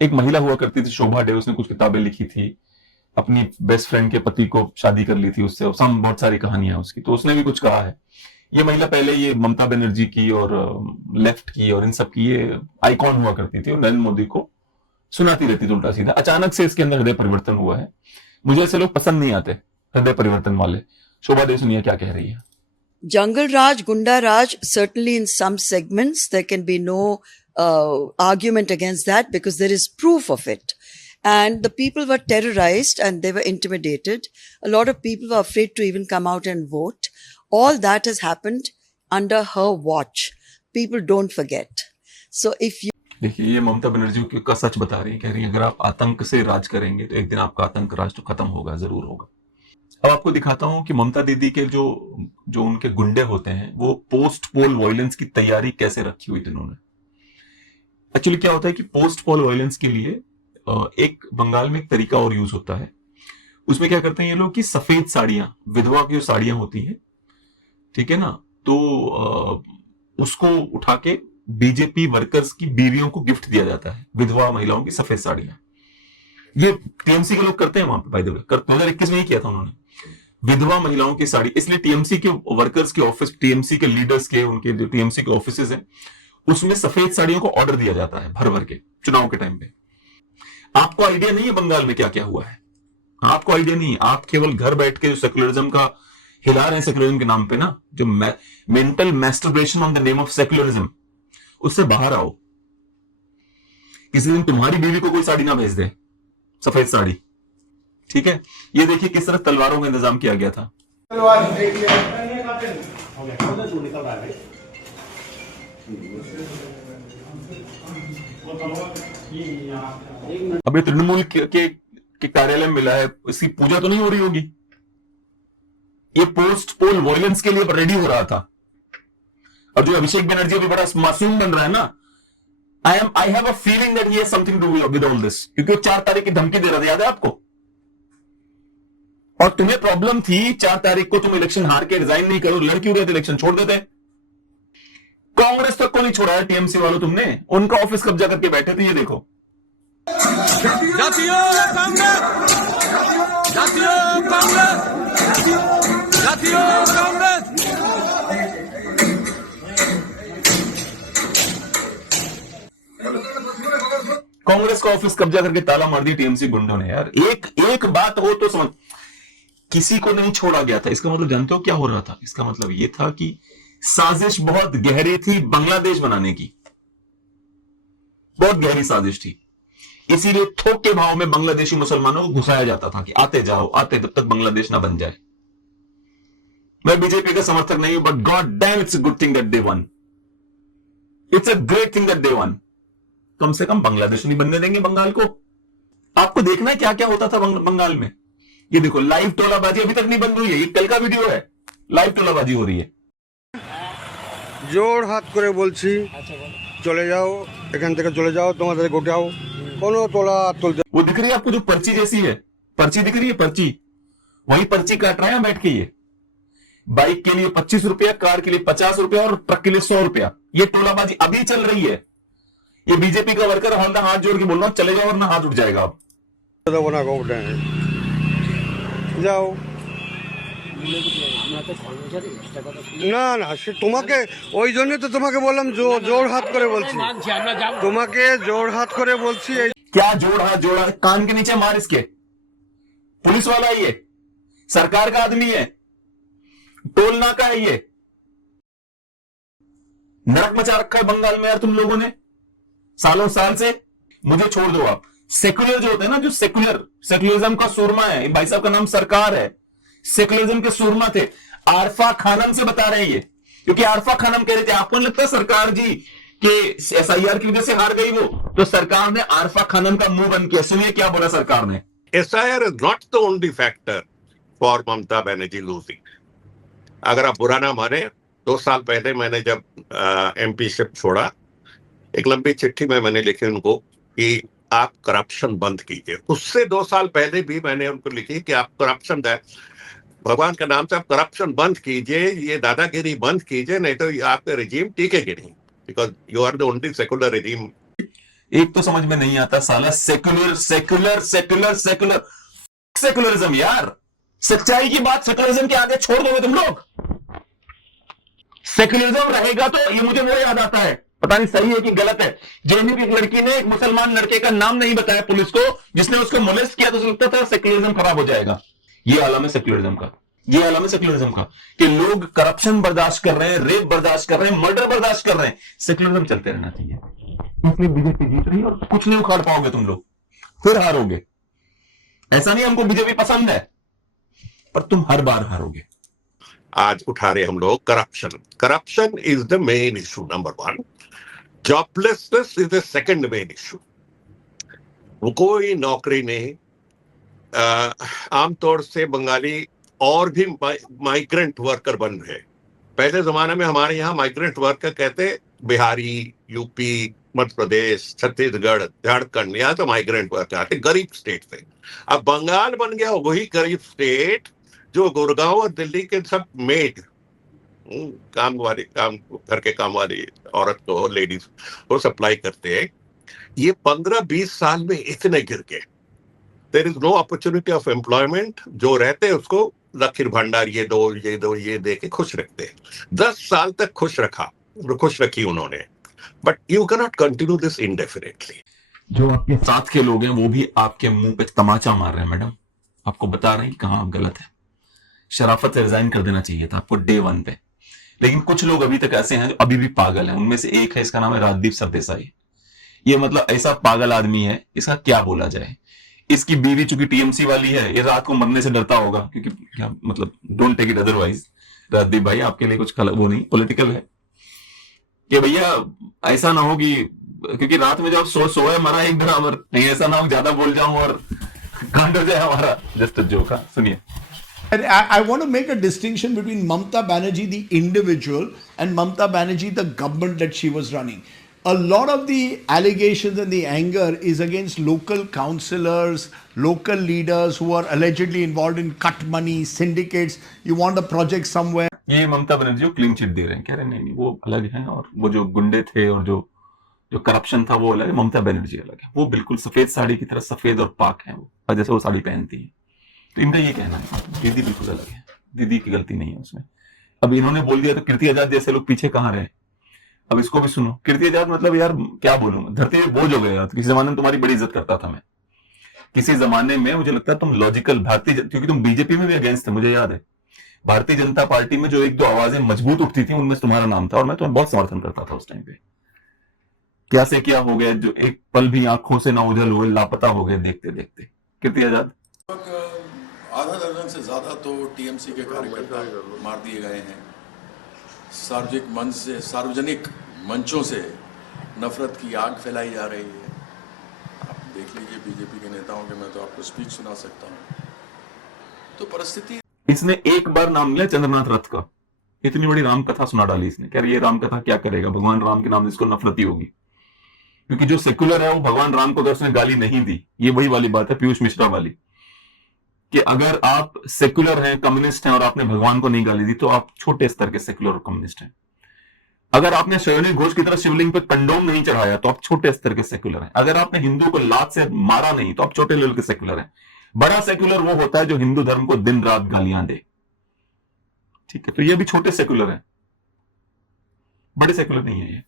एक महिला हुआ करती थी शोभा डे, उसने कुछ किताबें लिखी थी, अपनी बेस्ट फ्रेंड के पति को शादी कर ली थी उससे, और बहुत सारी कहानियां उसकी। तो उसने भी कुछ कहा है। ये महिला पहले ये ममता बनर्जी की और लेफ्ट की और इन सब की ये आइकॉन हुआ करती थी और नरेंद्र मोदी को सुनाती रहती थी उल्टा सीधा। अचानक से इसके अंदर हृदय परिवर्तन हुआ है। मुझे ऐसे लोग पसंद नहीं आते, हृदय परिवर्तन वाले। शोभा डे सुनिए क्या कह रही है। Jungle Raj, Gunda Raj, certainly in some segments there can be no argument against that because there is proof of it. And the people were terrorized and they were intimidated. A lot of people were afraid to even come out and vote. All that has happened under her watch. People don't forget. So if you... देखिए, ये ममता बनर्जी का सच बता रही है। कह रही है अगर आप आतंक से राज करेंगे तो एक दिन आपका आतंक राज तो खत्म होगा, जरूर होगा। अब आपको दिखाता हूं कि ममता दीदी के जो उनके गुंडे होते हैं वो पोस्ट पोल वायलेंस की तैयारी कैसे रखी हुई थी उन्होंने। एक्चुअली क्या होता है कि पोस्ट पोल वायलेंस के लिए एक बंगाल में एक तरीका और यूज होता है। उसमें क्या करते हैं ये लोग कि सफेद साड़ियां, विधवा की जो साड़ियां होती हैं, ठीक है ना, तो उसको उठा के बीजेपी वर्कर्स की बीवियों को गिफ्ट दिया जाता है, विधवा महिलाओं की सफेद साड़ियां। ये टीएमसी के लोग करते हैं वहां पे, बाय द वे 2021 में ही किया था उन्होंने, विधवा महिलाओं की साड़ी। इसलिए टीएमसी के वर्कर्स के ऑफिस, टीएमसी के लीडर्स के, उनके जो टीएमसी के ऑफिसेज हैं, उसमें सफेद साड़ियों को ऑर्डर दिया जाता है भर भर के चुनाव के टाइम पे। आपको आइडिया नहीं है बंगाल में क्या क्या हुआ है, आपको आइडिया नहीं है। आप केवल घर बैठ के जो सेक्युलरिज्म का हिला रहे हैं, सेक्युलरिज्म के नाम पे ना, जो mental masturbation on the name of secularism, उससे बाहर आओ। किसी दिन तुम्हारी बीवी को कोई साड़ी ना भेज दे, सफेद साड़ी, ठीक है। ये देखिए किस तरह तलवारों का इंतजाम किया गया था। अभी तृणमूल के कार्यालय में मिला है, इसकी पूजा तो नहीं हो रही होगी। ये पोस्ट पोल वायलेंस के लिए रेडी हो रहा था। और जो अभिषेक बनर्जी अभी बड़ा मासूम बन रहा है ना, I have a feeling that he has something to do with all this, क्योंकि वो 4 तारीख की धमकी दे रहा था, याद है आपको? और तुम्हें प्रॉब्लम थी 4 तारीख को तुम इलेक्शन हार के रिजाइन नहीं करो, लड़ क्यों रहे थे, इलेक्शन छोड़ देते। कांग्रेस तक को नहीं छोड़ा है टीएमसी वालों तुमने, उनका ऑफिस कब्जा करके बैठे थे। ये देखो कांग्रेस का ऑफिस कब्जा करके ताला मार दिया टीएमसी गुंडों ने। यार एक बात हो तो समझ, किसी को नहीं छोड़ा गया था। इसका मतलब जानते हो क्या हो रहा था? इसका मतलब यह था कि साजिश बहुत गहरी थी बांग्लादेश बनाने की, बहुत गहरी साजिश थी। इसीलिए थोक के भाव में बांग्लादेशी मुसलमानों को घुसाया जाता था कि आते जाओ, आते जब तक बांग्लादेश ना बन जाए। मैं बीजेपी का समर्थक नहीं हूं, but god damn it's a good thing that they won, it's a great thing that they won. कम से कम बांग्लादेश नहीं बनने देंगे बंगाल को। आपको देखना है क्या क्या होता था बंगाल में। ये देखो लाइव टोलाबाजी अभी तक नहीं बंद हुई है, ये कल का वीडियो है, लाइव टोलाबाजी हो रही है। জোর হাত করে বলছি চলে যাও, এখান থেকে চলে যাও, তোমাদের গোটাও কোনো তোলা তুলতে। वो दिख रही है आपको जो पर्ची जैसी है, पर्ची दिख रही है, पर्ची वही पर्ची काट रहे हैं बैठ के। ये बाइक के लिए 25 रुपया, कार के लिए 50 रुपया और ट्रक के लिए 100 रुपया। ये टोलाबाजी अभी चल रही है। ये बीजेपी का वर्कर हाथ जोड़ के बोल रहा हूं, चले जाओ वरना हाथ उठ जाएगा। आप যাও না না, সে তোমাকে ওই জন্য তো তোমাকে বললাম জোর হাত করে বলছি, তোমাকে জোর হাত করে বলছি। क्या जोड़ हाथ जोड़ा, कान के नीचे मार इसके। पुलिस वाला है ये, सरकार का आदमी है, टोल नाका है ये। नरक मचा रखा है बंगाल में यार तुम लोगों ने सालों साल से। मुझे छोड़ दो आप, सेक्युलर जो होते हैं ना, जो सेक्युलरिज्म का सूरमा है, भाई साहब का नाम सरकार है, सेक्युलरिज्म के सूरमा थे। आरफा खानम से बता रहे हैं ये, क्योंकि आरफा खानम कह रहे थे आपको लगता है सरकार जी कि SIR की वजह से हार गई वो, तो सरकार ने आरफा खानम का मुंह बंद किया। सुनिए क्या बोला सरकार ने। SIR is not the only factor for Mamata Banerjee losing. अगर आप बुरा ना माने, 2 साल पहले मैंने जब MP-शिप छोड़ा, एक लंबी चिट्ठी में मैंने लिखी उनको कि आप करप्शन बंद कीजिए। उससे 2 साल पहले भी मैंने उनको लिखी कि आप करप्शन, भगवान के नाम से आप करप्शन बंद कीजिए, ये दादागिरी बंद कीजिए, नहीं तो आपका रिजीम टिकेगी नहीं, because you are the only secular regime. एक तो समझ में नहीं आता साला सेकुलरिज्म यार, सच्चाई की बात सेकुलरिज्म के आगे छोड़ दोगे तुम लोग। सेकुलरिज्म रहेगा तो ये मुझे वो याद आता है, पता नहीं सही है कि गलत है। जेएनयू की एक लड़की ने एक मुसलमान लड़के का नाम नहीं बताया पुलिस को, जिसने उसको मोलेस्ट किया, तो लगता था सेकुलरिज्म खराब हो जाएगा। ये आलम है सेकुलरिज्म का, ये आलम है सेकुलरिज्म का कि लोग करप्शन बर्दाश्त कर रहे हैं, रेप बर्दाश्त कर रहे हैं, मर्डर बर्दाश्त कर रहे हैं। सेकुलरिज्म चलते रहना चाहिए, इसलिए बीजेपी जीत रही है और कुछ नहीं उखाड़ पाओगे तुम लोग, फिर हारोगे। ऐसा नहीं हमको बीजेपी पसंद है, पर तुम हर बार हारोगे। आज उठा रहे हम लोग corruption. Corruption is the main issue number 1। Joblessness is the second main issue. कोई नौकरी नहीं। आमतौर से बंगाली और भी माइग्रेंट वर्कर बन रहे। पहले जमाने में हमारे यहाँ माइग्रेंट वर्कर कहते बिहारी, यूपी, मध्य प्रदेश, छत्तीसगढ़, झारखंड, यहाँ तो माइग्रेंट वर्कर आते, गरीब स्टेट से। अब बंगाल बन गया वही गरीब स्टेट जो गुड़गांव और दिल्ली के सब मेड, काम घर के काम वाली औरत को, लेडीज वो सप्लाई करते हैं। ये 15-20 साल में इतने गिर गए। There is no opportunity of employment. जो रहते हैं उसको लकीर भंडार ये दो ये दे के खुश रखते हैं। 10 साल तक खुश रखी उन्होंने। But you can not continue this indefinitely. जो आपके साथ के लोग हैं वो भी आपके मुंह पे तमाचा मार रहे हैं मैडम, आपको बता रहे हैं कहां आप गलत है। शराफत से रिजाइन कर देना चाहिए था आपको डे 1 पे। लेकिन कुछ लोग अभी तक ऐसे हैं जो अभी भी पागल हैं। उनमें से एक है, इसका नाम है राजदीप सरदेसाई। ये मतलब ऐसा पागल आदमी है, इसका क्या बोला जाए। इसकी बीवी चूंकि TMC वाली है, ये रात को मरने से डरता होगा, क्योंकि क्या मतलब, don't take it otherwise. Rajdeep भाई आपके लिए कुछ वो नहीं, पॉलिटिकल है कि भैया ऐसा ना हो कि, क्योंकि रात में जब सोए मरा एक बराबर नहीं, ऐसा ना हो ज्यादा बोल जाऊं और कांड हो जाए हमारा। Just joke. सुनिए। And I want to make a distinction between Mamata Banerjee, the individual, and Mamata Banerjee, the government that she was running. A lot of the allegations and the anger is against local councillors, local leaders who are allegedly involved in cut money, syndicates. You want a project somewhere. ये ममता बनर्जी को clean chit दे रहे हैं, कह रहे नहीं वो अलग है, और वो जो गुंडे थे और जो करप्शन था वो अलग है, ममता बनर्जी अलग है। वो बिल्कुल सफेद साड़ी की तरह सफेद और पाक है वो, और जैसे वो साड़ी पहनती है। तो इनका ये कहना है दीदी बिल्कुल अलग है, दीदी की गलती नहीं है उसमें। अब इन्होंने बोल दिया तो कीर्ति आजाद जैसे लोग पीछे कहाँ रहे। अब इसको भी सुनो। कीर्ति आजाद मतलब यार क्या बोलूं, धरती में बोझ हो गया। किसी जमाने में तुम्हारी बड़ी इज्जत करता था मैं, किसी जमाने में मुझे लगता है तुम लॉजिकल भारतीय, क्योंकि तुम बीजेपी में भी अगेंस्ट थे, मुझे याद है। भारतीय जनता पार्टी में जो 1-2 आवाजें मजबूत उठती थी उनमें तुम्हारा नाम था, और मैं तुम्हें बहुत समर्थन करता था उस टाइम पे। क्या से क्या हो गया, जो एक पल भी आंखों से ना ओझल हुए, लापता हो गए देखते देखते। कीर्ति आजाद आधा दर्जन से ज्यादा तो TMC के कार्यकर्ता मार दिए गए हैं। सार्वजनिक मंचों से नफरत की आग फैलाई जा रही है। देख लीजिए बीजेपी के नेताओं के, मैं तो आपको स्पीच सुना सकता हूँ। तो परिस्थिति, इसने एक बार नाम लिया चंद्रनाथ रथ का, इतनी बड़ी राम कथा सुना डाली इसने। कह रही है राम कथा क्या करेगा, भगवान राम के नाम से इसको नफरती होगी। क्योंकि जो सेक्युलर है वो भगवान राम को अगर उसने गाली नहीं दी, ये वही वाली बात है पीयूष मिश्रा वाली, कि अगर आप सेक्युलर हैं, कम्युनिस्ट हैं और आपने भगवान को नहीं गाली दी तो आप छोटे स्तर के सेक्युलर और कम्युनिस्ट हैं। अगर आपने श्रेणी घोष की तरह शिवलिंग पे कंडोम नहीं चढ़ाया तो आप छोटे स्तर के सेक्युलर हैं। अगर आपने हिंदू को लात से मारा नहीं तो आप छोटे लेवल के सेक्युलर हैं। बड़ा सेक्युलर वो होता है जो हिंदू धर्म को दिन रात गालियां दे। ठीक है, तो ये भी छोटे सेक्युलर हैं, बड़े सेक्युलर नहीं है ये।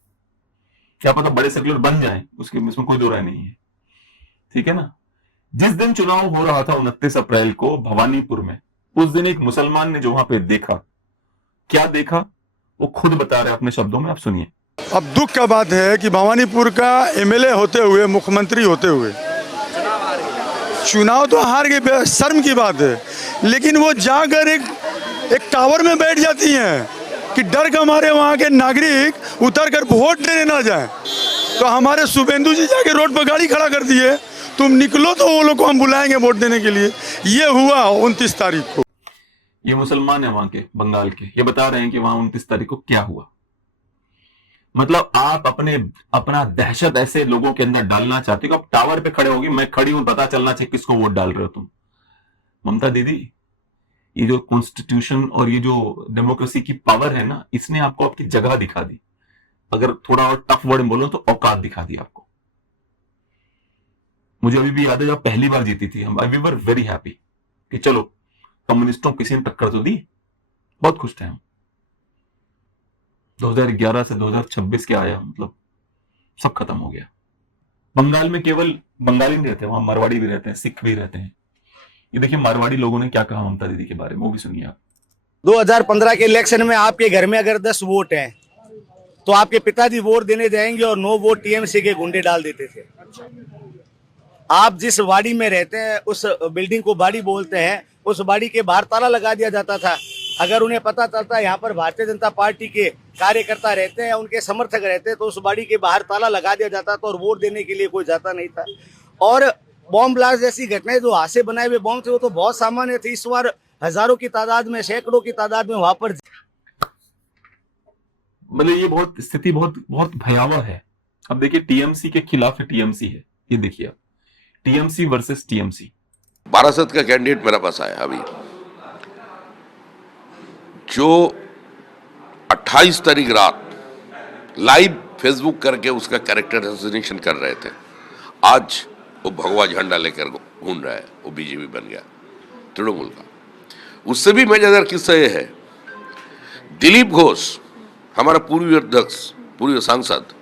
क्या पता बड़े सेक्युलर बन जाएं, उसमें कोई दो राय नहीं है। ठीक है ना। जिस दिन चुनाव हो रहा था 29 अप्रैल को भवानीपुर में, उस दिन एक मुसलमान ने जो वहां पे देखा, क्या देखा वो खुद बता रहे अपने शब्दों में, आप सुनिए। अब दुख का बात है कि भवानीपुर का एमएलए होते हुए, मुख्यमंत्री होते हुए चुनाव तो हार गए, शर्म की बात है, लेकिन वो जाकर एक टावर में बैठ जाती हैं कि डर के मारे वहाँ के नागरिक उतर कर वोट देने ना जाए। तो हमारे शुभेंदु जी जाके रोड पर गाड़ी खड़ा कर दिए, तुम निकलो तो वो लोग को हम बुलाएंगे वोट देने के लिए। ये हुआ 29 तारीख को। ये मुसलमान है वहां के, बंगाल के, ये बता रहे हैं कि वहां 29 तारीख को क्या हुआ। मतलब आप अपना दहशत ऐसे लोगों के अंदर डालना चाहते हो कि आप टावर पे खड़े होगी, मैं खड़ी हूं, पता चलना चाहिए किसको वोट डाल रहे हो तुम। ममता दीदी, ये जो कॉन्स्टिट्यूशन और ये जो डेमोक्रेसी की पावर है ना, इसने आपको आपकी जगह दिखा दी। अगर थोड़ा और टफ वर्ड बोलो तो औकात दिखा दी आपको। मुझे अभी भी याद है जब पहली बार जीती थी हम, वी वर वेरी हैप्पी कि चलो कम्युनिस्टों किसी ने टक्कर तो दी, बहुत खुश थे हम। 2011 से 2026 के आया, मतलब सब खत्म हो गया। बंगाल में केवल बंगाली नहीं रहते, वहां मारवाड़ी भी रहते हैं, सिख भी रहते हैं। ये देखिए मारवाड़ी लोगों ने क्या कहा ममता दीदी के बारे में, वो भी सुनिए आप। 2015 के इलेक्शन में आपके घर में अगर 10 वोट हैं तो आपके पिताजी वोट देने जाएंगे और 9 वोट टीएमसी के गुंडे डाल देते थे। आप जिस वाड़ी में रहते हैं उस बिल्डिंग को बाड़ी बोलते हैं, उस बाड़ी के बाहर ताला लगा दिया जाता था। अगर उन्हें पता चलता यहाँ पर भारतीय जनता पार्टी के कार्यकर्ता रहते हैं, उनके समर्थक रहते हैं, तो उस बाड़ी के बाहर ताला लगा दिया जाता था और वोट देने के लिए कोई जाता नहीं था। और बॉम्ब ब्लास्ट जैसी घटनाएं जो हाथ से बनाए हुए बॉम्ब थे वो तो बहुत सामान्य थे। इस बार हजारों की तादाद में, सैकड़ों की तादाद में वहां पर, मतलब ये बहुत स्थिति बहुत भयावह है। अब देखिए टीएमसी के खिलाफ टीएमसी है, ये देखिए आप, टीएमसी वर्सेस टीएमसी। बारासत का कैंडिडेट मेरे पास आया अभी, जो 28 तारीख रात लाइव फेसबुक करके उसका कैरेक्टर असोसिएशन कर रहे थे, आज वो भगवा झंडा लेकर घूम रहा है, वो बीजेपी बन गया तृणमूल का। उससे भी मजेदार किस्सा ये है, दिलीप घोष हमारा पूर्व अध्यक्ष, पूर्व सांसद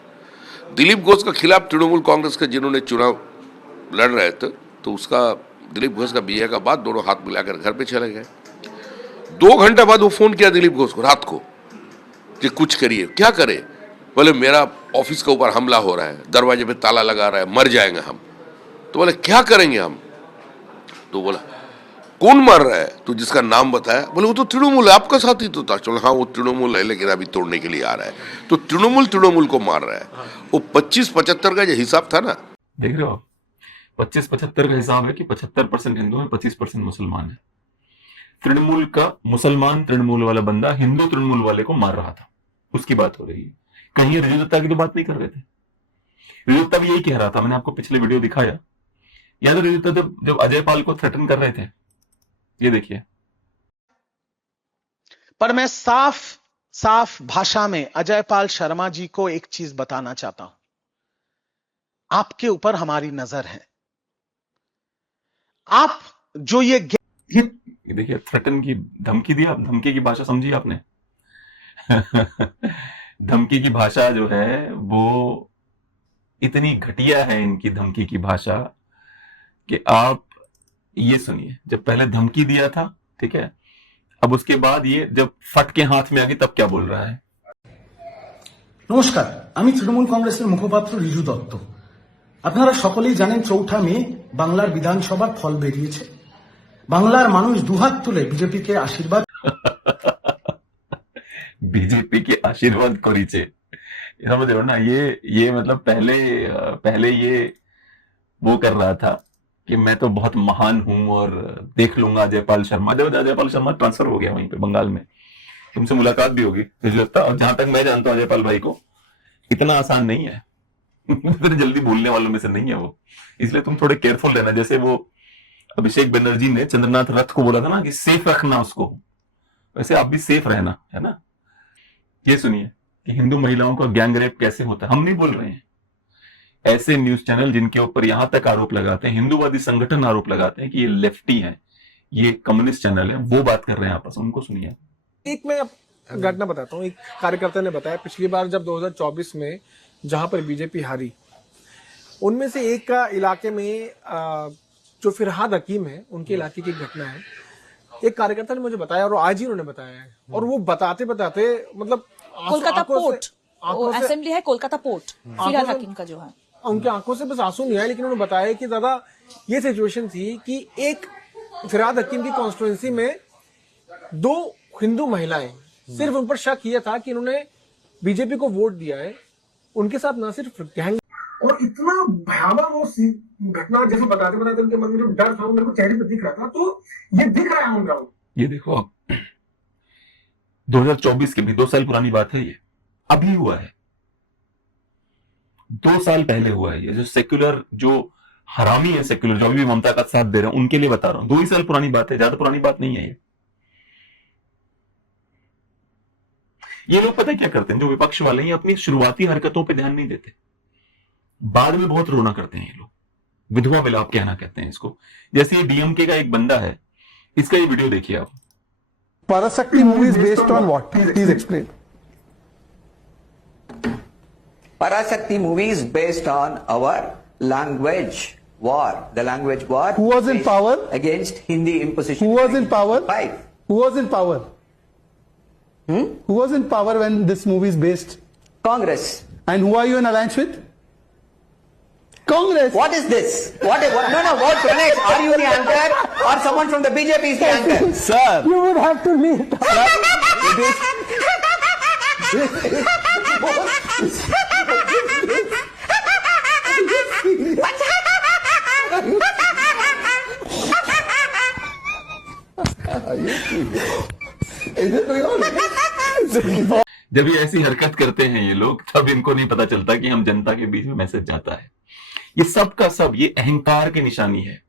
दिलीप घोष के खिलाफ तृणमूल कांग्रेस के जिन्होंने चुनाव लड़ रहे थे, तो उसका दिलीप घोष का बीए का बाद दोनों हाथ मिलाकर घर पे चले गए। 2 घंटे बाद वो फोन किया दिलीप घोष को रात को कि कुछ करिए। क्या करे? बोले मेरा ऑफिस के ऊपर हमला हो रहा है, दरवाजे पे ताला लगा रहा है, मर जाएंगे हम। तो बोले क्या करेंगे हम? तो बोला कौन मर रहा है? तो जिसका नाम बताया, बोले वो तो तृणमूल है, आपका साथी तो था। चलो हाँ वो तृणमूल है, लेकिन अभी तोड़ने के लिए आ रहा है। तो तृणमूल को मार रहा है। वो 25-75 का जो हिसाब था ना, देख रहे हो, 25-75 का हिसाब है कि 75% हिंदू है, 25% मुसलमान है। तृणमूल का मुसलमान तृणमूल वाला बंदा हिंदू तृणमूल वाले को मार रहा था, उसकी बात हो रही है। कहीं रजू दत्ता की तो बात नहीं कर रहे थे। रजू दत्ता भी यही कह रहा था, मैंने आपको पिछले वीडियो दिखाया, याद है रजू दत्ता जब अजय पाल को थ्रेटन कर रहे थे, ये देखिए। पर मैं साफ भाषा में अजय पाल शर्मा जी को एक चीज बताना चाहता हूं, आपके ऊपर हमारी नजर है। आप जो ये देखिए थ्रेटन की धमकी दिया, धमकी की भाषा समझी आपने? धमकी की भाषा जो है वो इतनी घटिया है, इनकी धमकी की भाषा, कि आप ये सुनिए। जब पहले धमकी दिया था, ठीक है, अब उसके बाद ये जब फट के हाथ में आ गई तब क्या बोल रहा है। নমস্কার, আমি তৃণমূল কংগ্রেসের মুখপাত্র রিজু দত্ত। আপনারা সকলেই জানেন 4 মে বাংলার বিধানসভার ফল বেরিয়েছে। বাংলার মানুষ দুহাত তুলে বিজেপিকে আশীর্বাদ बीजेपी के आशीर्वाद करीचे, समझ रहे हो ना? ये मतलब पहले ये वो कर रहा था कि मैं तो बहुत महान हूं और देख लूंगा अजयपाल शर्मा। अजयपाल शर्मा ट्रांसफर हो गया वहीं पे बंगाल में, तुमसे मुलाकात भी होगी मुझे लगता है। और जहां तक मैं जानता हूं अजयपाल भाई को, इतना आसान नहीं है इतने जल्दी बोलने वालों में से नहीं है वो, इसलिए तुम थोड़े केयरफुल रहना। जैसे वो अभिषेक बनर्जी ने चंद्रनाथ रथ को बोला था ना कि सेफ रखना उसको, वैसे आप भी सेफ रहना, है ना। ये सुनिए कि हिंदू महिलाओं का गैंग रेप कैसे होता है। हम नहीं बोल रहे हैं, ऐसे न्यूज चैनल जिनके ऊपर यहां तक आरोप लगाते हैं, हिंदूवादी संगठन आरोप लगाते हैं कि ये लेफ्टी है, ये कम्युनिस्ट चैनल है, वो बात कर रहे हैं आपस में, उनको सुनिए। एक मैं घटना बताता हूँ। एक कार्यकर्ता ने बताया पिछली बार जब 2024 में जहां पर बीजेपी हारी, उनमें से एक का इलाके में जो फिरहाद हकीम है उनके इलाके की घटना है। एक कार्यकर्ता ने मुझे बताया और आज ही उन्होंने बताया है, और वो बताते बताते मतलब कोलकाता पोर्ट असेंबली है, कोलकाता पोर्ट फिरहाद हकीम का जो है, उनकी आंखों से बस आंसू नहीं आए, लेकिन उन्होंने बताया कि दादा ये सिचुएशन थी कि एक फिरहाद हकीम की कॉन्स्टिट्यूएंसी में 2 हिंदू महिलाएं, सिर्फ उन पर शक यह था कि इन्होंने बीजेपी को वोट दिया है, उनके साथ न सिर्फ गैंग, और इतना भयावह वो घटना जैसे बताते बताते उनके मन में जो डर था वो मेरे को चेहरे पर दिख रहा था। तो ये दिख रहा है ऑन ग्राउंड। ये देखो आप 2024 की भी 2 साल पुरानी बात है, ये अभी हुआ है, 2 साल पहले हुआ है। ये जो सेक्युलर, जो हरामी है सेक्युलर, जो अभी भी ममता का साथ दे रहे हैं, उनके लिए बता रहा हूं, 2 ही साल पुरानी बात है, ज्यादा पुरानी बात नहीं है ये लोग पता है क्या करते हैं, जो विपक्ष वाले हैं, अपनी शुरुआती हरकतों पे ध्यान नहीं देते, बाद में बहुत रोना करते हैं ये लोग, विधवा विलाप कहना कहते हैं इसको। जैसे ये डीएमके का एक बंदा है, इसका ये वीडियो देखिए आप। Parashakti movie is based on what? Please explain. Parashakti movie is based on our language war. The language war. Who was in power? Against Hindi imposition. Who was in power? Who was in power? Who was in power when this movie is based? Congress. And who are you in alliance with? Congress. What is this? What? No. What, Pranesh? Are you the anchor or someone from the BJP is the anchor? Sir. You would have to leave. जब ये ऐसी हरकत करते हैं ये लोग, तब इनको नहीं पता चलता कि हम जनता के बीच में मैसेज जाता है। ये सब का सब ये अहंकार की निशानी है।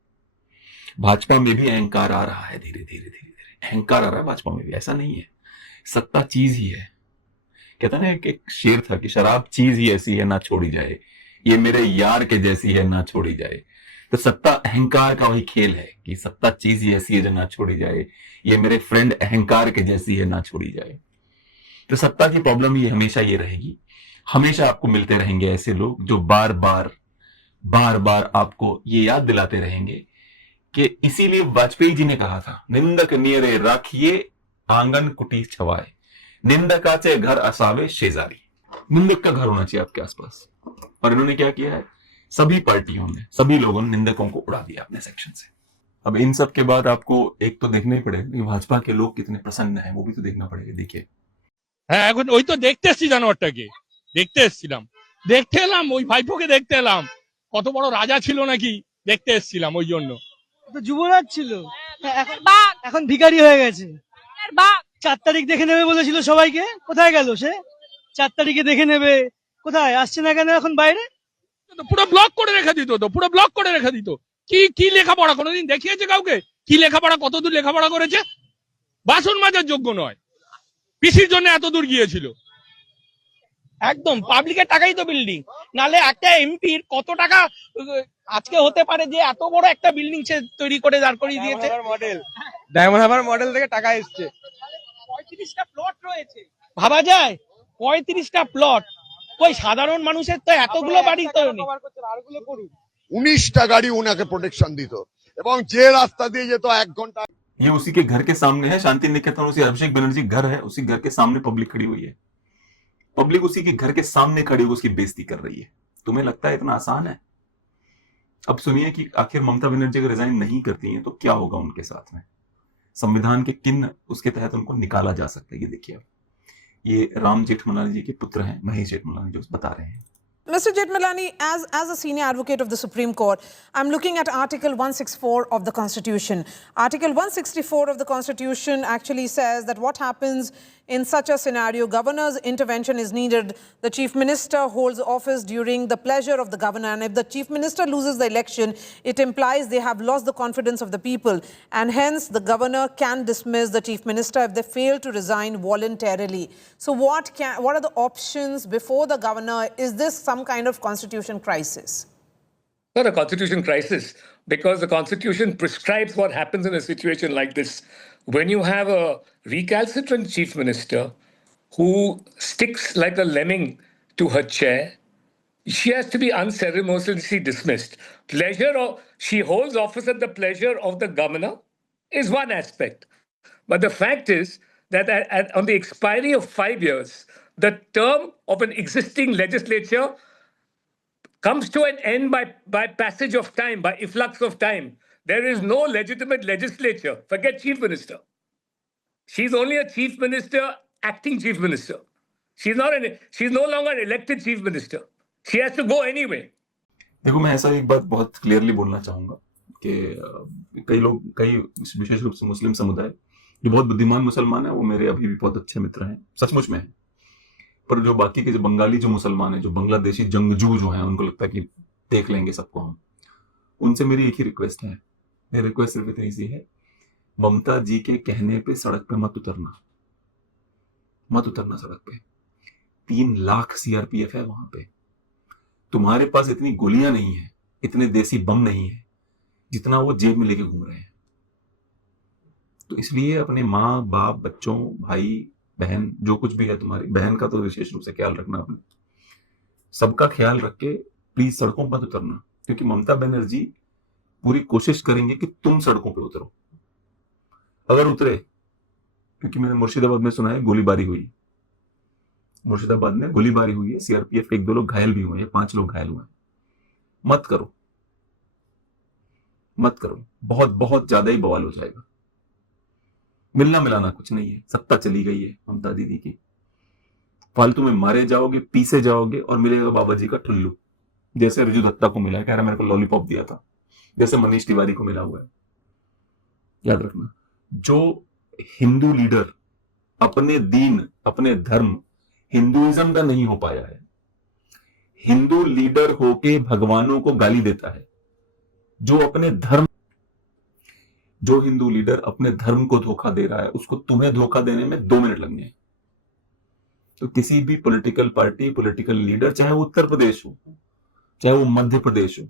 भाजपा में भी अहंकार आ रहा है, धीरे धीरे अहंकार आ रहा है भाजपा में भी। ऐसा नहीं है, सत्ता चीज ही है। कहता ना एक शेर था कि शराब चीज ही ऐसी है ना छोड़ी जाए, ये मेरे यार के जैसी है ना छोड़ी जाए। तो सत्ता अहंकार का वही खेल है कि सत्ता चीज ही ऐसी है जो ना छोड़ी जाए, ये मेरे फ्रेंड अहंकार के जैसी है ना छोड़ी जाए। तो सत्ता की प्रॉब्लम ही हमेशा ये रहेगी, हमेशा आपको मिलते रहेंगे ऐसे लोग जो बार बार आपको ये याद दिलाते रहेंगे कि इसीलिए वाजपेयी जी ने कहा था, निंदक नियरे राखिए आंगन कुटी छवाए, निंदकाचे घर असावे शेजारी। निंदक का घर होना चाहिए आपके आसपास। और इन्होंने क्या किया है, सभी पार्टियों ने, सभी लोगों ने निंदकों को उड़ा दिया अपने सेक्शन से। अब इन सब के बाद आपको एक तो देखना ही पड़ेगा कि भाजपा के लोग कितने प्रसन्न हैं, वो भी तो देखना पड़ेगा। देखिए হ্যাঁ, এখন ওই তো দেখতে এসছি জানোয়ারটাকে, দেখতে এসছিলাম, দেখতে এলাম ওই ভাইপোকে দেখতে এলাম, কত বড় রাজা ছিল নাকি দেখতে এসছিলাম, ওই জন্য তো যুবরাজ ছিল, এখন ভিখারি হয়ে গেছে। 4 তারিখ দেখে নেবে বলেছিল সবাইকে, কোথায় গেল সে? 4 তারিখে দেখে নেবে, কোথায় আসছে না কেন এখন বাইরে? পুরো ব্লক করে রেখে দিত, তো পুরো ব্লক করে রেখে দিত। কি লেখাপড়া কোনোদিন দেখিয়েছে কাউকে? কি লেখাপড়া, কতদূর লেখাপড়া করেছে? বাসন মাজার যোগ্য নয়, পিসির জন্য এত দূর গিয়েছিল। একদম পাবলিকের টাকাই তো বিল্ডিং, নালে একটা এমপির কত টাকা আজকে হতে পারে যে এত বড় একটা বিল্ডিং সে তৈরি করে দাঁড় করিয়ে দিয়েছে। ডায়মন্ড হারবার মডেল থেকে টাকা এসছে। 35টা প্লট রয়েছে, ভাবা যায় 35টা প্লট। ওই সাধারণ মানুষের তো এতগুলো বাড়ি তো নেই। 19টা গাড়ি উনাকে প্রোটেকশন দিত এবং যে রাস্তা দিয়ে যেত 1 ঘন্টা। ये उसी के घर के सामने है, शांति निकेतन उसी अभिषेक बनर्जी घर है, उसी घर के सामने पब्लिक खड़ी हुई है। पब्लिक उसी के घर के सामने खड़ी होकर उसकी बेइज्जती कर रही है। तुम्हें लगता है इतना आसान है? अब सुनिए कि आखिर ममता बनर्जी अगर रिजाइन नहीं करती हैं तो क्या होगा उनके साथ में, संविधान के किन उसके तहत उनको निकाला जा सकता है। ये देखिए, ये राम जेठमलानी जी के पुत्र हैं, महेश जेठमलानी, जो बता रहे हैं। Mr. Jethmalani, as a senior advocate of the Supreme Court, I'm looking at Article 164 of the Constitution. Article 164 of the Constitution actually says that what happens in such a scenario, governor's intervention is needed. The chief minister holds office during the pleasure of the governor, and if the chief minister loses the election, it implies they have lost the confidence of the people, and hence the governor can dismiss the chief minister if they fail to resign voluntarily. So what are the options before the governor? Is this some kind of constitution crisis? Not a constitution crisis, because the Constitution prescribes what happens in a situation like this. When you have a recalcitrant chief minister who sticks like a lemming to her chair, she has to be unceremoniously dismissed. She holds office at the pleasure of the governor is one aspect. But the fact is that on the expiry of 5 years, the term of an existing legislature comes to an end by passage of time, by efflux of time. There is no legitimate legislature. Forget chief minister. She's only a chief minister, acting chief minister. She's no longer elected chief minister. She has to go anyway. देखो, मैं ऐसा एक बात बहुत clearly बोलना चाहूंगा कि कई विशेष रूप से मुस्लिम समुदाय जो बहुत बुद्धिमान मुसलमान है, वो मेरे अभी भी बहुत अच्छे मित्र हैं, सचमुच में है। पर जो बाकी के जो बंगाली जो मुसलमान हैं, जो बांग्लादेशी जंगजू जो हैं, उनको लगता है कि देख लेंगे सबको हम। उनसे मेरी एक ही रिक्वेस्ट है, मेरी रिक्वेस्ट सिर्फ इतनी सी है, ममता जी के कहने पे सड़क पे मत उतरना सड़क पे। 3 लाख सीआरपीएफ है वहां पे। तुम्हारे पास इतनी गोलियां नहीं है, इतने देसी बम नहीं है जितना वो जेब में लेके घूम रहे हैं। तो इसलिए अपने माँ बाप, बच्चों, भाई बहन, जो कुछ भी है, तुम्हारी बहन का तो विशेष रूप से ख्याल रखना, अपने सबका ख्याल रख के प्लीज सड़कों पर उतरना, क्योंकि ममता बनर्जी पूरी कोशिश करेंगे कि तुम सड़कों पे उतरो। अगर उतरे, क्योंकि मैंने मुर्शिदाबाद में सुना है गोलीबारी हुई, मुर्शिदाबाद में गोलीबारी हुई है, सीआरपीएफ के 1-2 लोग घायल भी हुए हैं, 5 लोग घायल हुए हैं। मत करो, बहुत बहुत ज्यादा ही बवाल हो जाएगा। मिलना मिलाना कुछ नहीं है, सत्ता चली गई है ममता दीदी की। फालतू में मारे जाओगे, पीसे जाओगे, और मिलेगा बाबा जी का ठुल्लू, जैसे रिजू दत्ता को मिला, कह रहा मेरे को लॉलीपॉप दिया था, जैसे मनीष तिवारी को मिला हुआ है। याद रखना, जो हिंदू लीडर अपने दीन, अपने धर्म, हिंदुइज्म का नहीं हो पाया है, हिंदू लीडर होके भगवानों को गाली देता है, जो हिंदू लीडर अपने धर्म को धोखा दे रहा है, उसको तुम्हें धोखा देने में 2 मिनट लगने हैं। तो किसी भी पॉलिटिकल पार्टी, पॉलिटिकल लीडर, चाहे वो उत्तर प्रदेश हो, चाहे वो मध्य प्रदेश हो,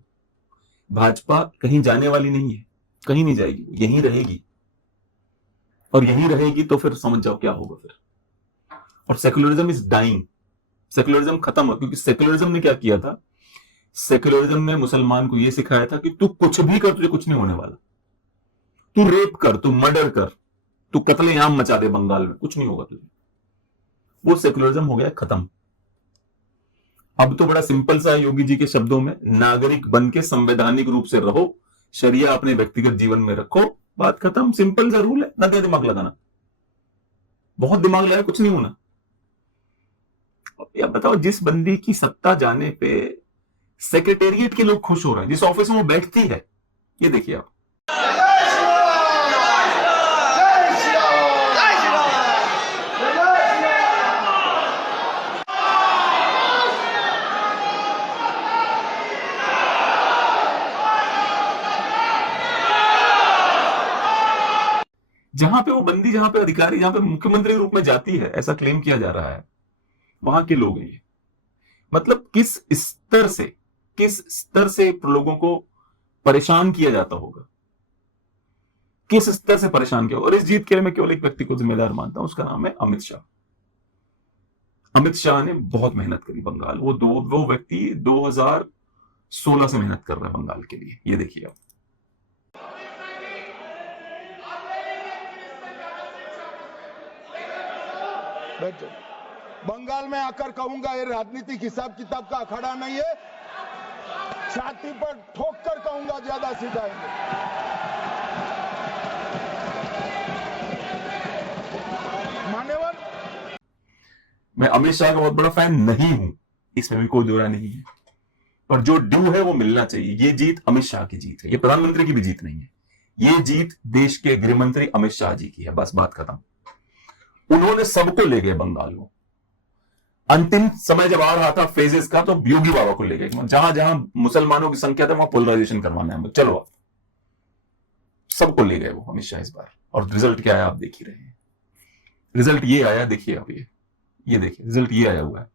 भाजपा कहीं जाने वाली नहीं है, कहीं नहीं जाएगी, यहीं रहेगी। और यहीं रहेगी तो फिर समझ जाओ क्या होगा फिर। और सेक्युलरिज्म इज डाइंग, सेक्युलरिज्म खत्म हो, क्योंकि सेक्युलरिज्म ने क्या किया था, सेक्युलरिज्म ने मुसलमान को यह सिखाया था कि तू कुछ भी कर, तुझे कुछ नहीं होने वाला। तू रेप कर, तू मर्डर कर, तू कत्लेआम मचा दे बंगाल में, कुछ नहीं होगा तुझे। वो सेक्युलरिज्म हो गया खत्म। अब तो बड़ा सिंपल सा है, योगी जी के शब्दों में, नागरिक बन के संवैधानिक रूप से रहो, शरिया अपने व्यक्तिगत जीवन में रखो, बात खत्म। सिंपल सा रूल है, ना क्या दिमाग लगाना, बहुत दिमाग लगाया कुछ नहीं होना। या बताओ, जिस बंदी की सत्ता जाने पे सेक्रेटेरिएट के लोग खुश हो रहे हैं, जिस ऑफिस में वो बैठती है, ये देखिए आप। जहां पे वो बंदी, जहां पे अधिकारी, जहां पे मुख्यमंत्री के रूप में जाती है, ऐसा क्लेम किया जा रहा है, वहां के लोग हैं ये। मतलब किस स्तर से लोगों को परेशान किया जाता होगा, किस स्तर से परेशान किया होगा। और इस जीत के लिए मैं केवल एक व्यक्ति को जिम्मेदार मानता हूं, उसका नाम है अमित शाह। अमित शाह ने बहुत मेहनत करी बंगाल, वो व्यक्ति 2016 से मेहनत कर रहा है बंगाल के लिए, ये देखिए आप। बंगाल में आकर कहूंगा, ये राजनीतिक हिसाब किताब का अखाड़ा नहीं है, छाती पर ठोक कर कहूंगा, ज्यादा सिखाएंगे। मान्यवर, मैं अमित शाह का बहुत बड़ा फैन नहीं हूं, इसमें भी कोई दो राय नहीं है, पर जो ड्यू है वो मिलना चाहिए। ये जीत अमित शाह की जीत है, ये प्रधानमंत्री की भी जीत नहीं है, ये जीत देश के गृह मंत्री अमित शाह जी की है। बस बात खत्म। उन्होंने सबको ले गए बंगाल को। अंतिम समय जब आ रहा था फेजेस का, तो योगी बाबा को ले गए। जहां जहां मुसलमानों की संख्या था वहां पोलराइजेशन करवाना है, चलो आप सबको ले गए वो अमित शाह इस बार। और रिजल्ट क्या आया आप देख ही रहे हैं। रिजल्ट ये आया, देखिए आप ये देखिए रिजल्ट ये आया हुआ है।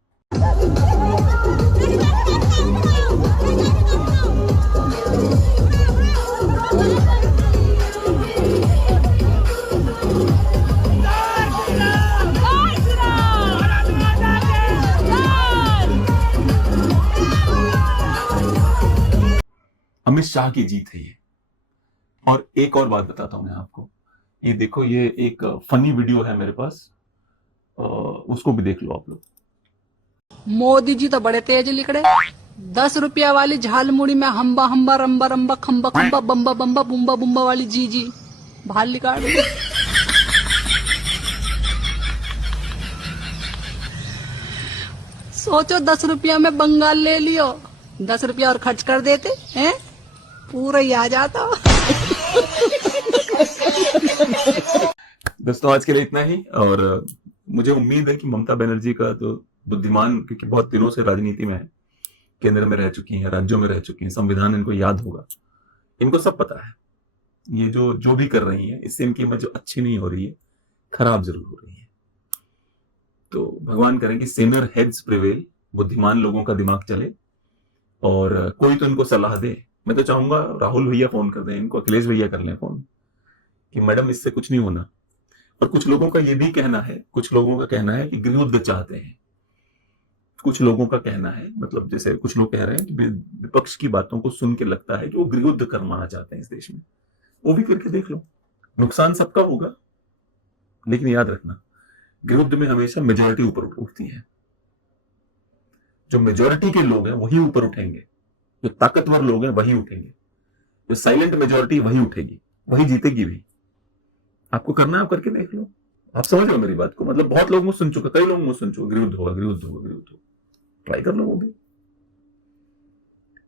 अमित शाह की जीत है ये। और एक और बात बताता हूं मैं आपको, ये देखो, ये एक फनी वीडियो है मेरे पास, उसको भी देख लो आप लोग। मोदी जी तो बड़े तेज लिखड़े। 10 रुपया वाली झालमुड़ी में हम्बा हम्बा रंबा रंबा खम्बा खम्बा बम्बा बम्बा बुम्बा बुम्बा वाली जी भाल निकाल। सोचो 10 रुपया में बंगाल ले लियो, 10 रुपया और खर्च कर देते हैं, पूरा ही आ जाता। दोस्तों आज के लिए इतना ही। और मुझे उम्मीद है कि ममता बनर्जी का जो बुद्धिमान, क्योंकि बहुत दिनों से राजनीति में है, केंद्र में रह चुकी हैं, राज्यों में रह चुकी हैं, संविधान इनको याद होगा, इनको सब पता है। ये जो भी कर रही है, इससे इनकी इमेज जो अच्छी नहीं हो रही है, खराब जरूर हो रही है। तो भगवान करें कि सीनियर हेड्स प्रिवेल, बुद्धिमान लोगों का दिमाग चले और कोई तो इनको सलाह दे। मैं तो चाहूंगा राहुल भैया फोन कर दें इनको, अखिलेश भैया कर लें फोन कि मैडम इससे कुछ नहीं होना। और कुछ लोगों का ये भी कहना है, कुछ लोगों का कहना है कि गृह युद्ध चाहते हैं। कुछ लोगों का कहना है, मतलब जैसे कुछ लोग कह रहे हैं कि विपक्ष की बातों को सुन के लगता है कि वो गृह युद्ध करवाना चाहते हैं इस देश में। वो भी करके देख लो, नुकसान सबका होगा, लेकिन याद रखना गृह युद्ध में हमेशा मेजोरिटी ऊपर उठती है। जो मेजोरिटी के लोग हैं वही ऊपर उठेंगे, जो ताकतवर लोग हैं वही उठेंगे, जो साइलेंट मेजोरिटी वही उठेगी, वही जीतेगी भी। आपको करना है आप करके देख लो, आप समझ लो मेरी बात को। मतलब बहुत लोग मुझे सुन चुके, कई लोग मुझे सुन चुके, गृह युद्ध होगा, गृह युद्ध होगा, गृह युद्ध होगा। ट्राई कर लो वो भी,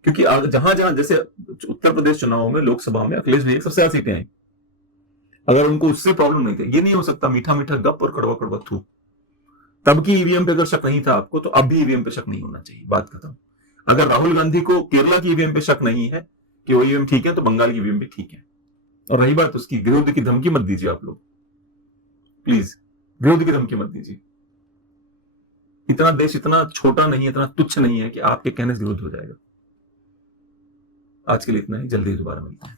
क्योंकि जहां जहां जैसे उत्तर प्रदेश चुनाव में लोकसभा में अखिलेश भैया सबसे ज्यादा सीटें आई, अगर उनको उससे प्रॉब्लम नहीं थी, ये नहीं हो सकता मीठा मीठा गप और कड़वा कड़वा थू। तब की ईवीएम पे अगर शक नहीं था आपको, तो अब भी ईवीएम पे शक नहीं होना चाहिए, बात खत्म। अगर राहुल गांधी को केरला की ईवीएम पे शक नहीं है कि वो ईवीएम ठीक है, तो बंगाल की ईवीएम भी ठीक है। और रही बात उसकी, गृह युद्ध की धमकी मत दीजिए आप लोग, प्लीज गृह युद्ध की धमकी मत दीजिए। इतना देश इतना छोटा नहीं है, इतना तुच्छ नहीं है कि आपके कहने से गृह युद्ध हो जाएगा। आज के लिए इतना ही, जल्दी दोबारा मिलते हैं।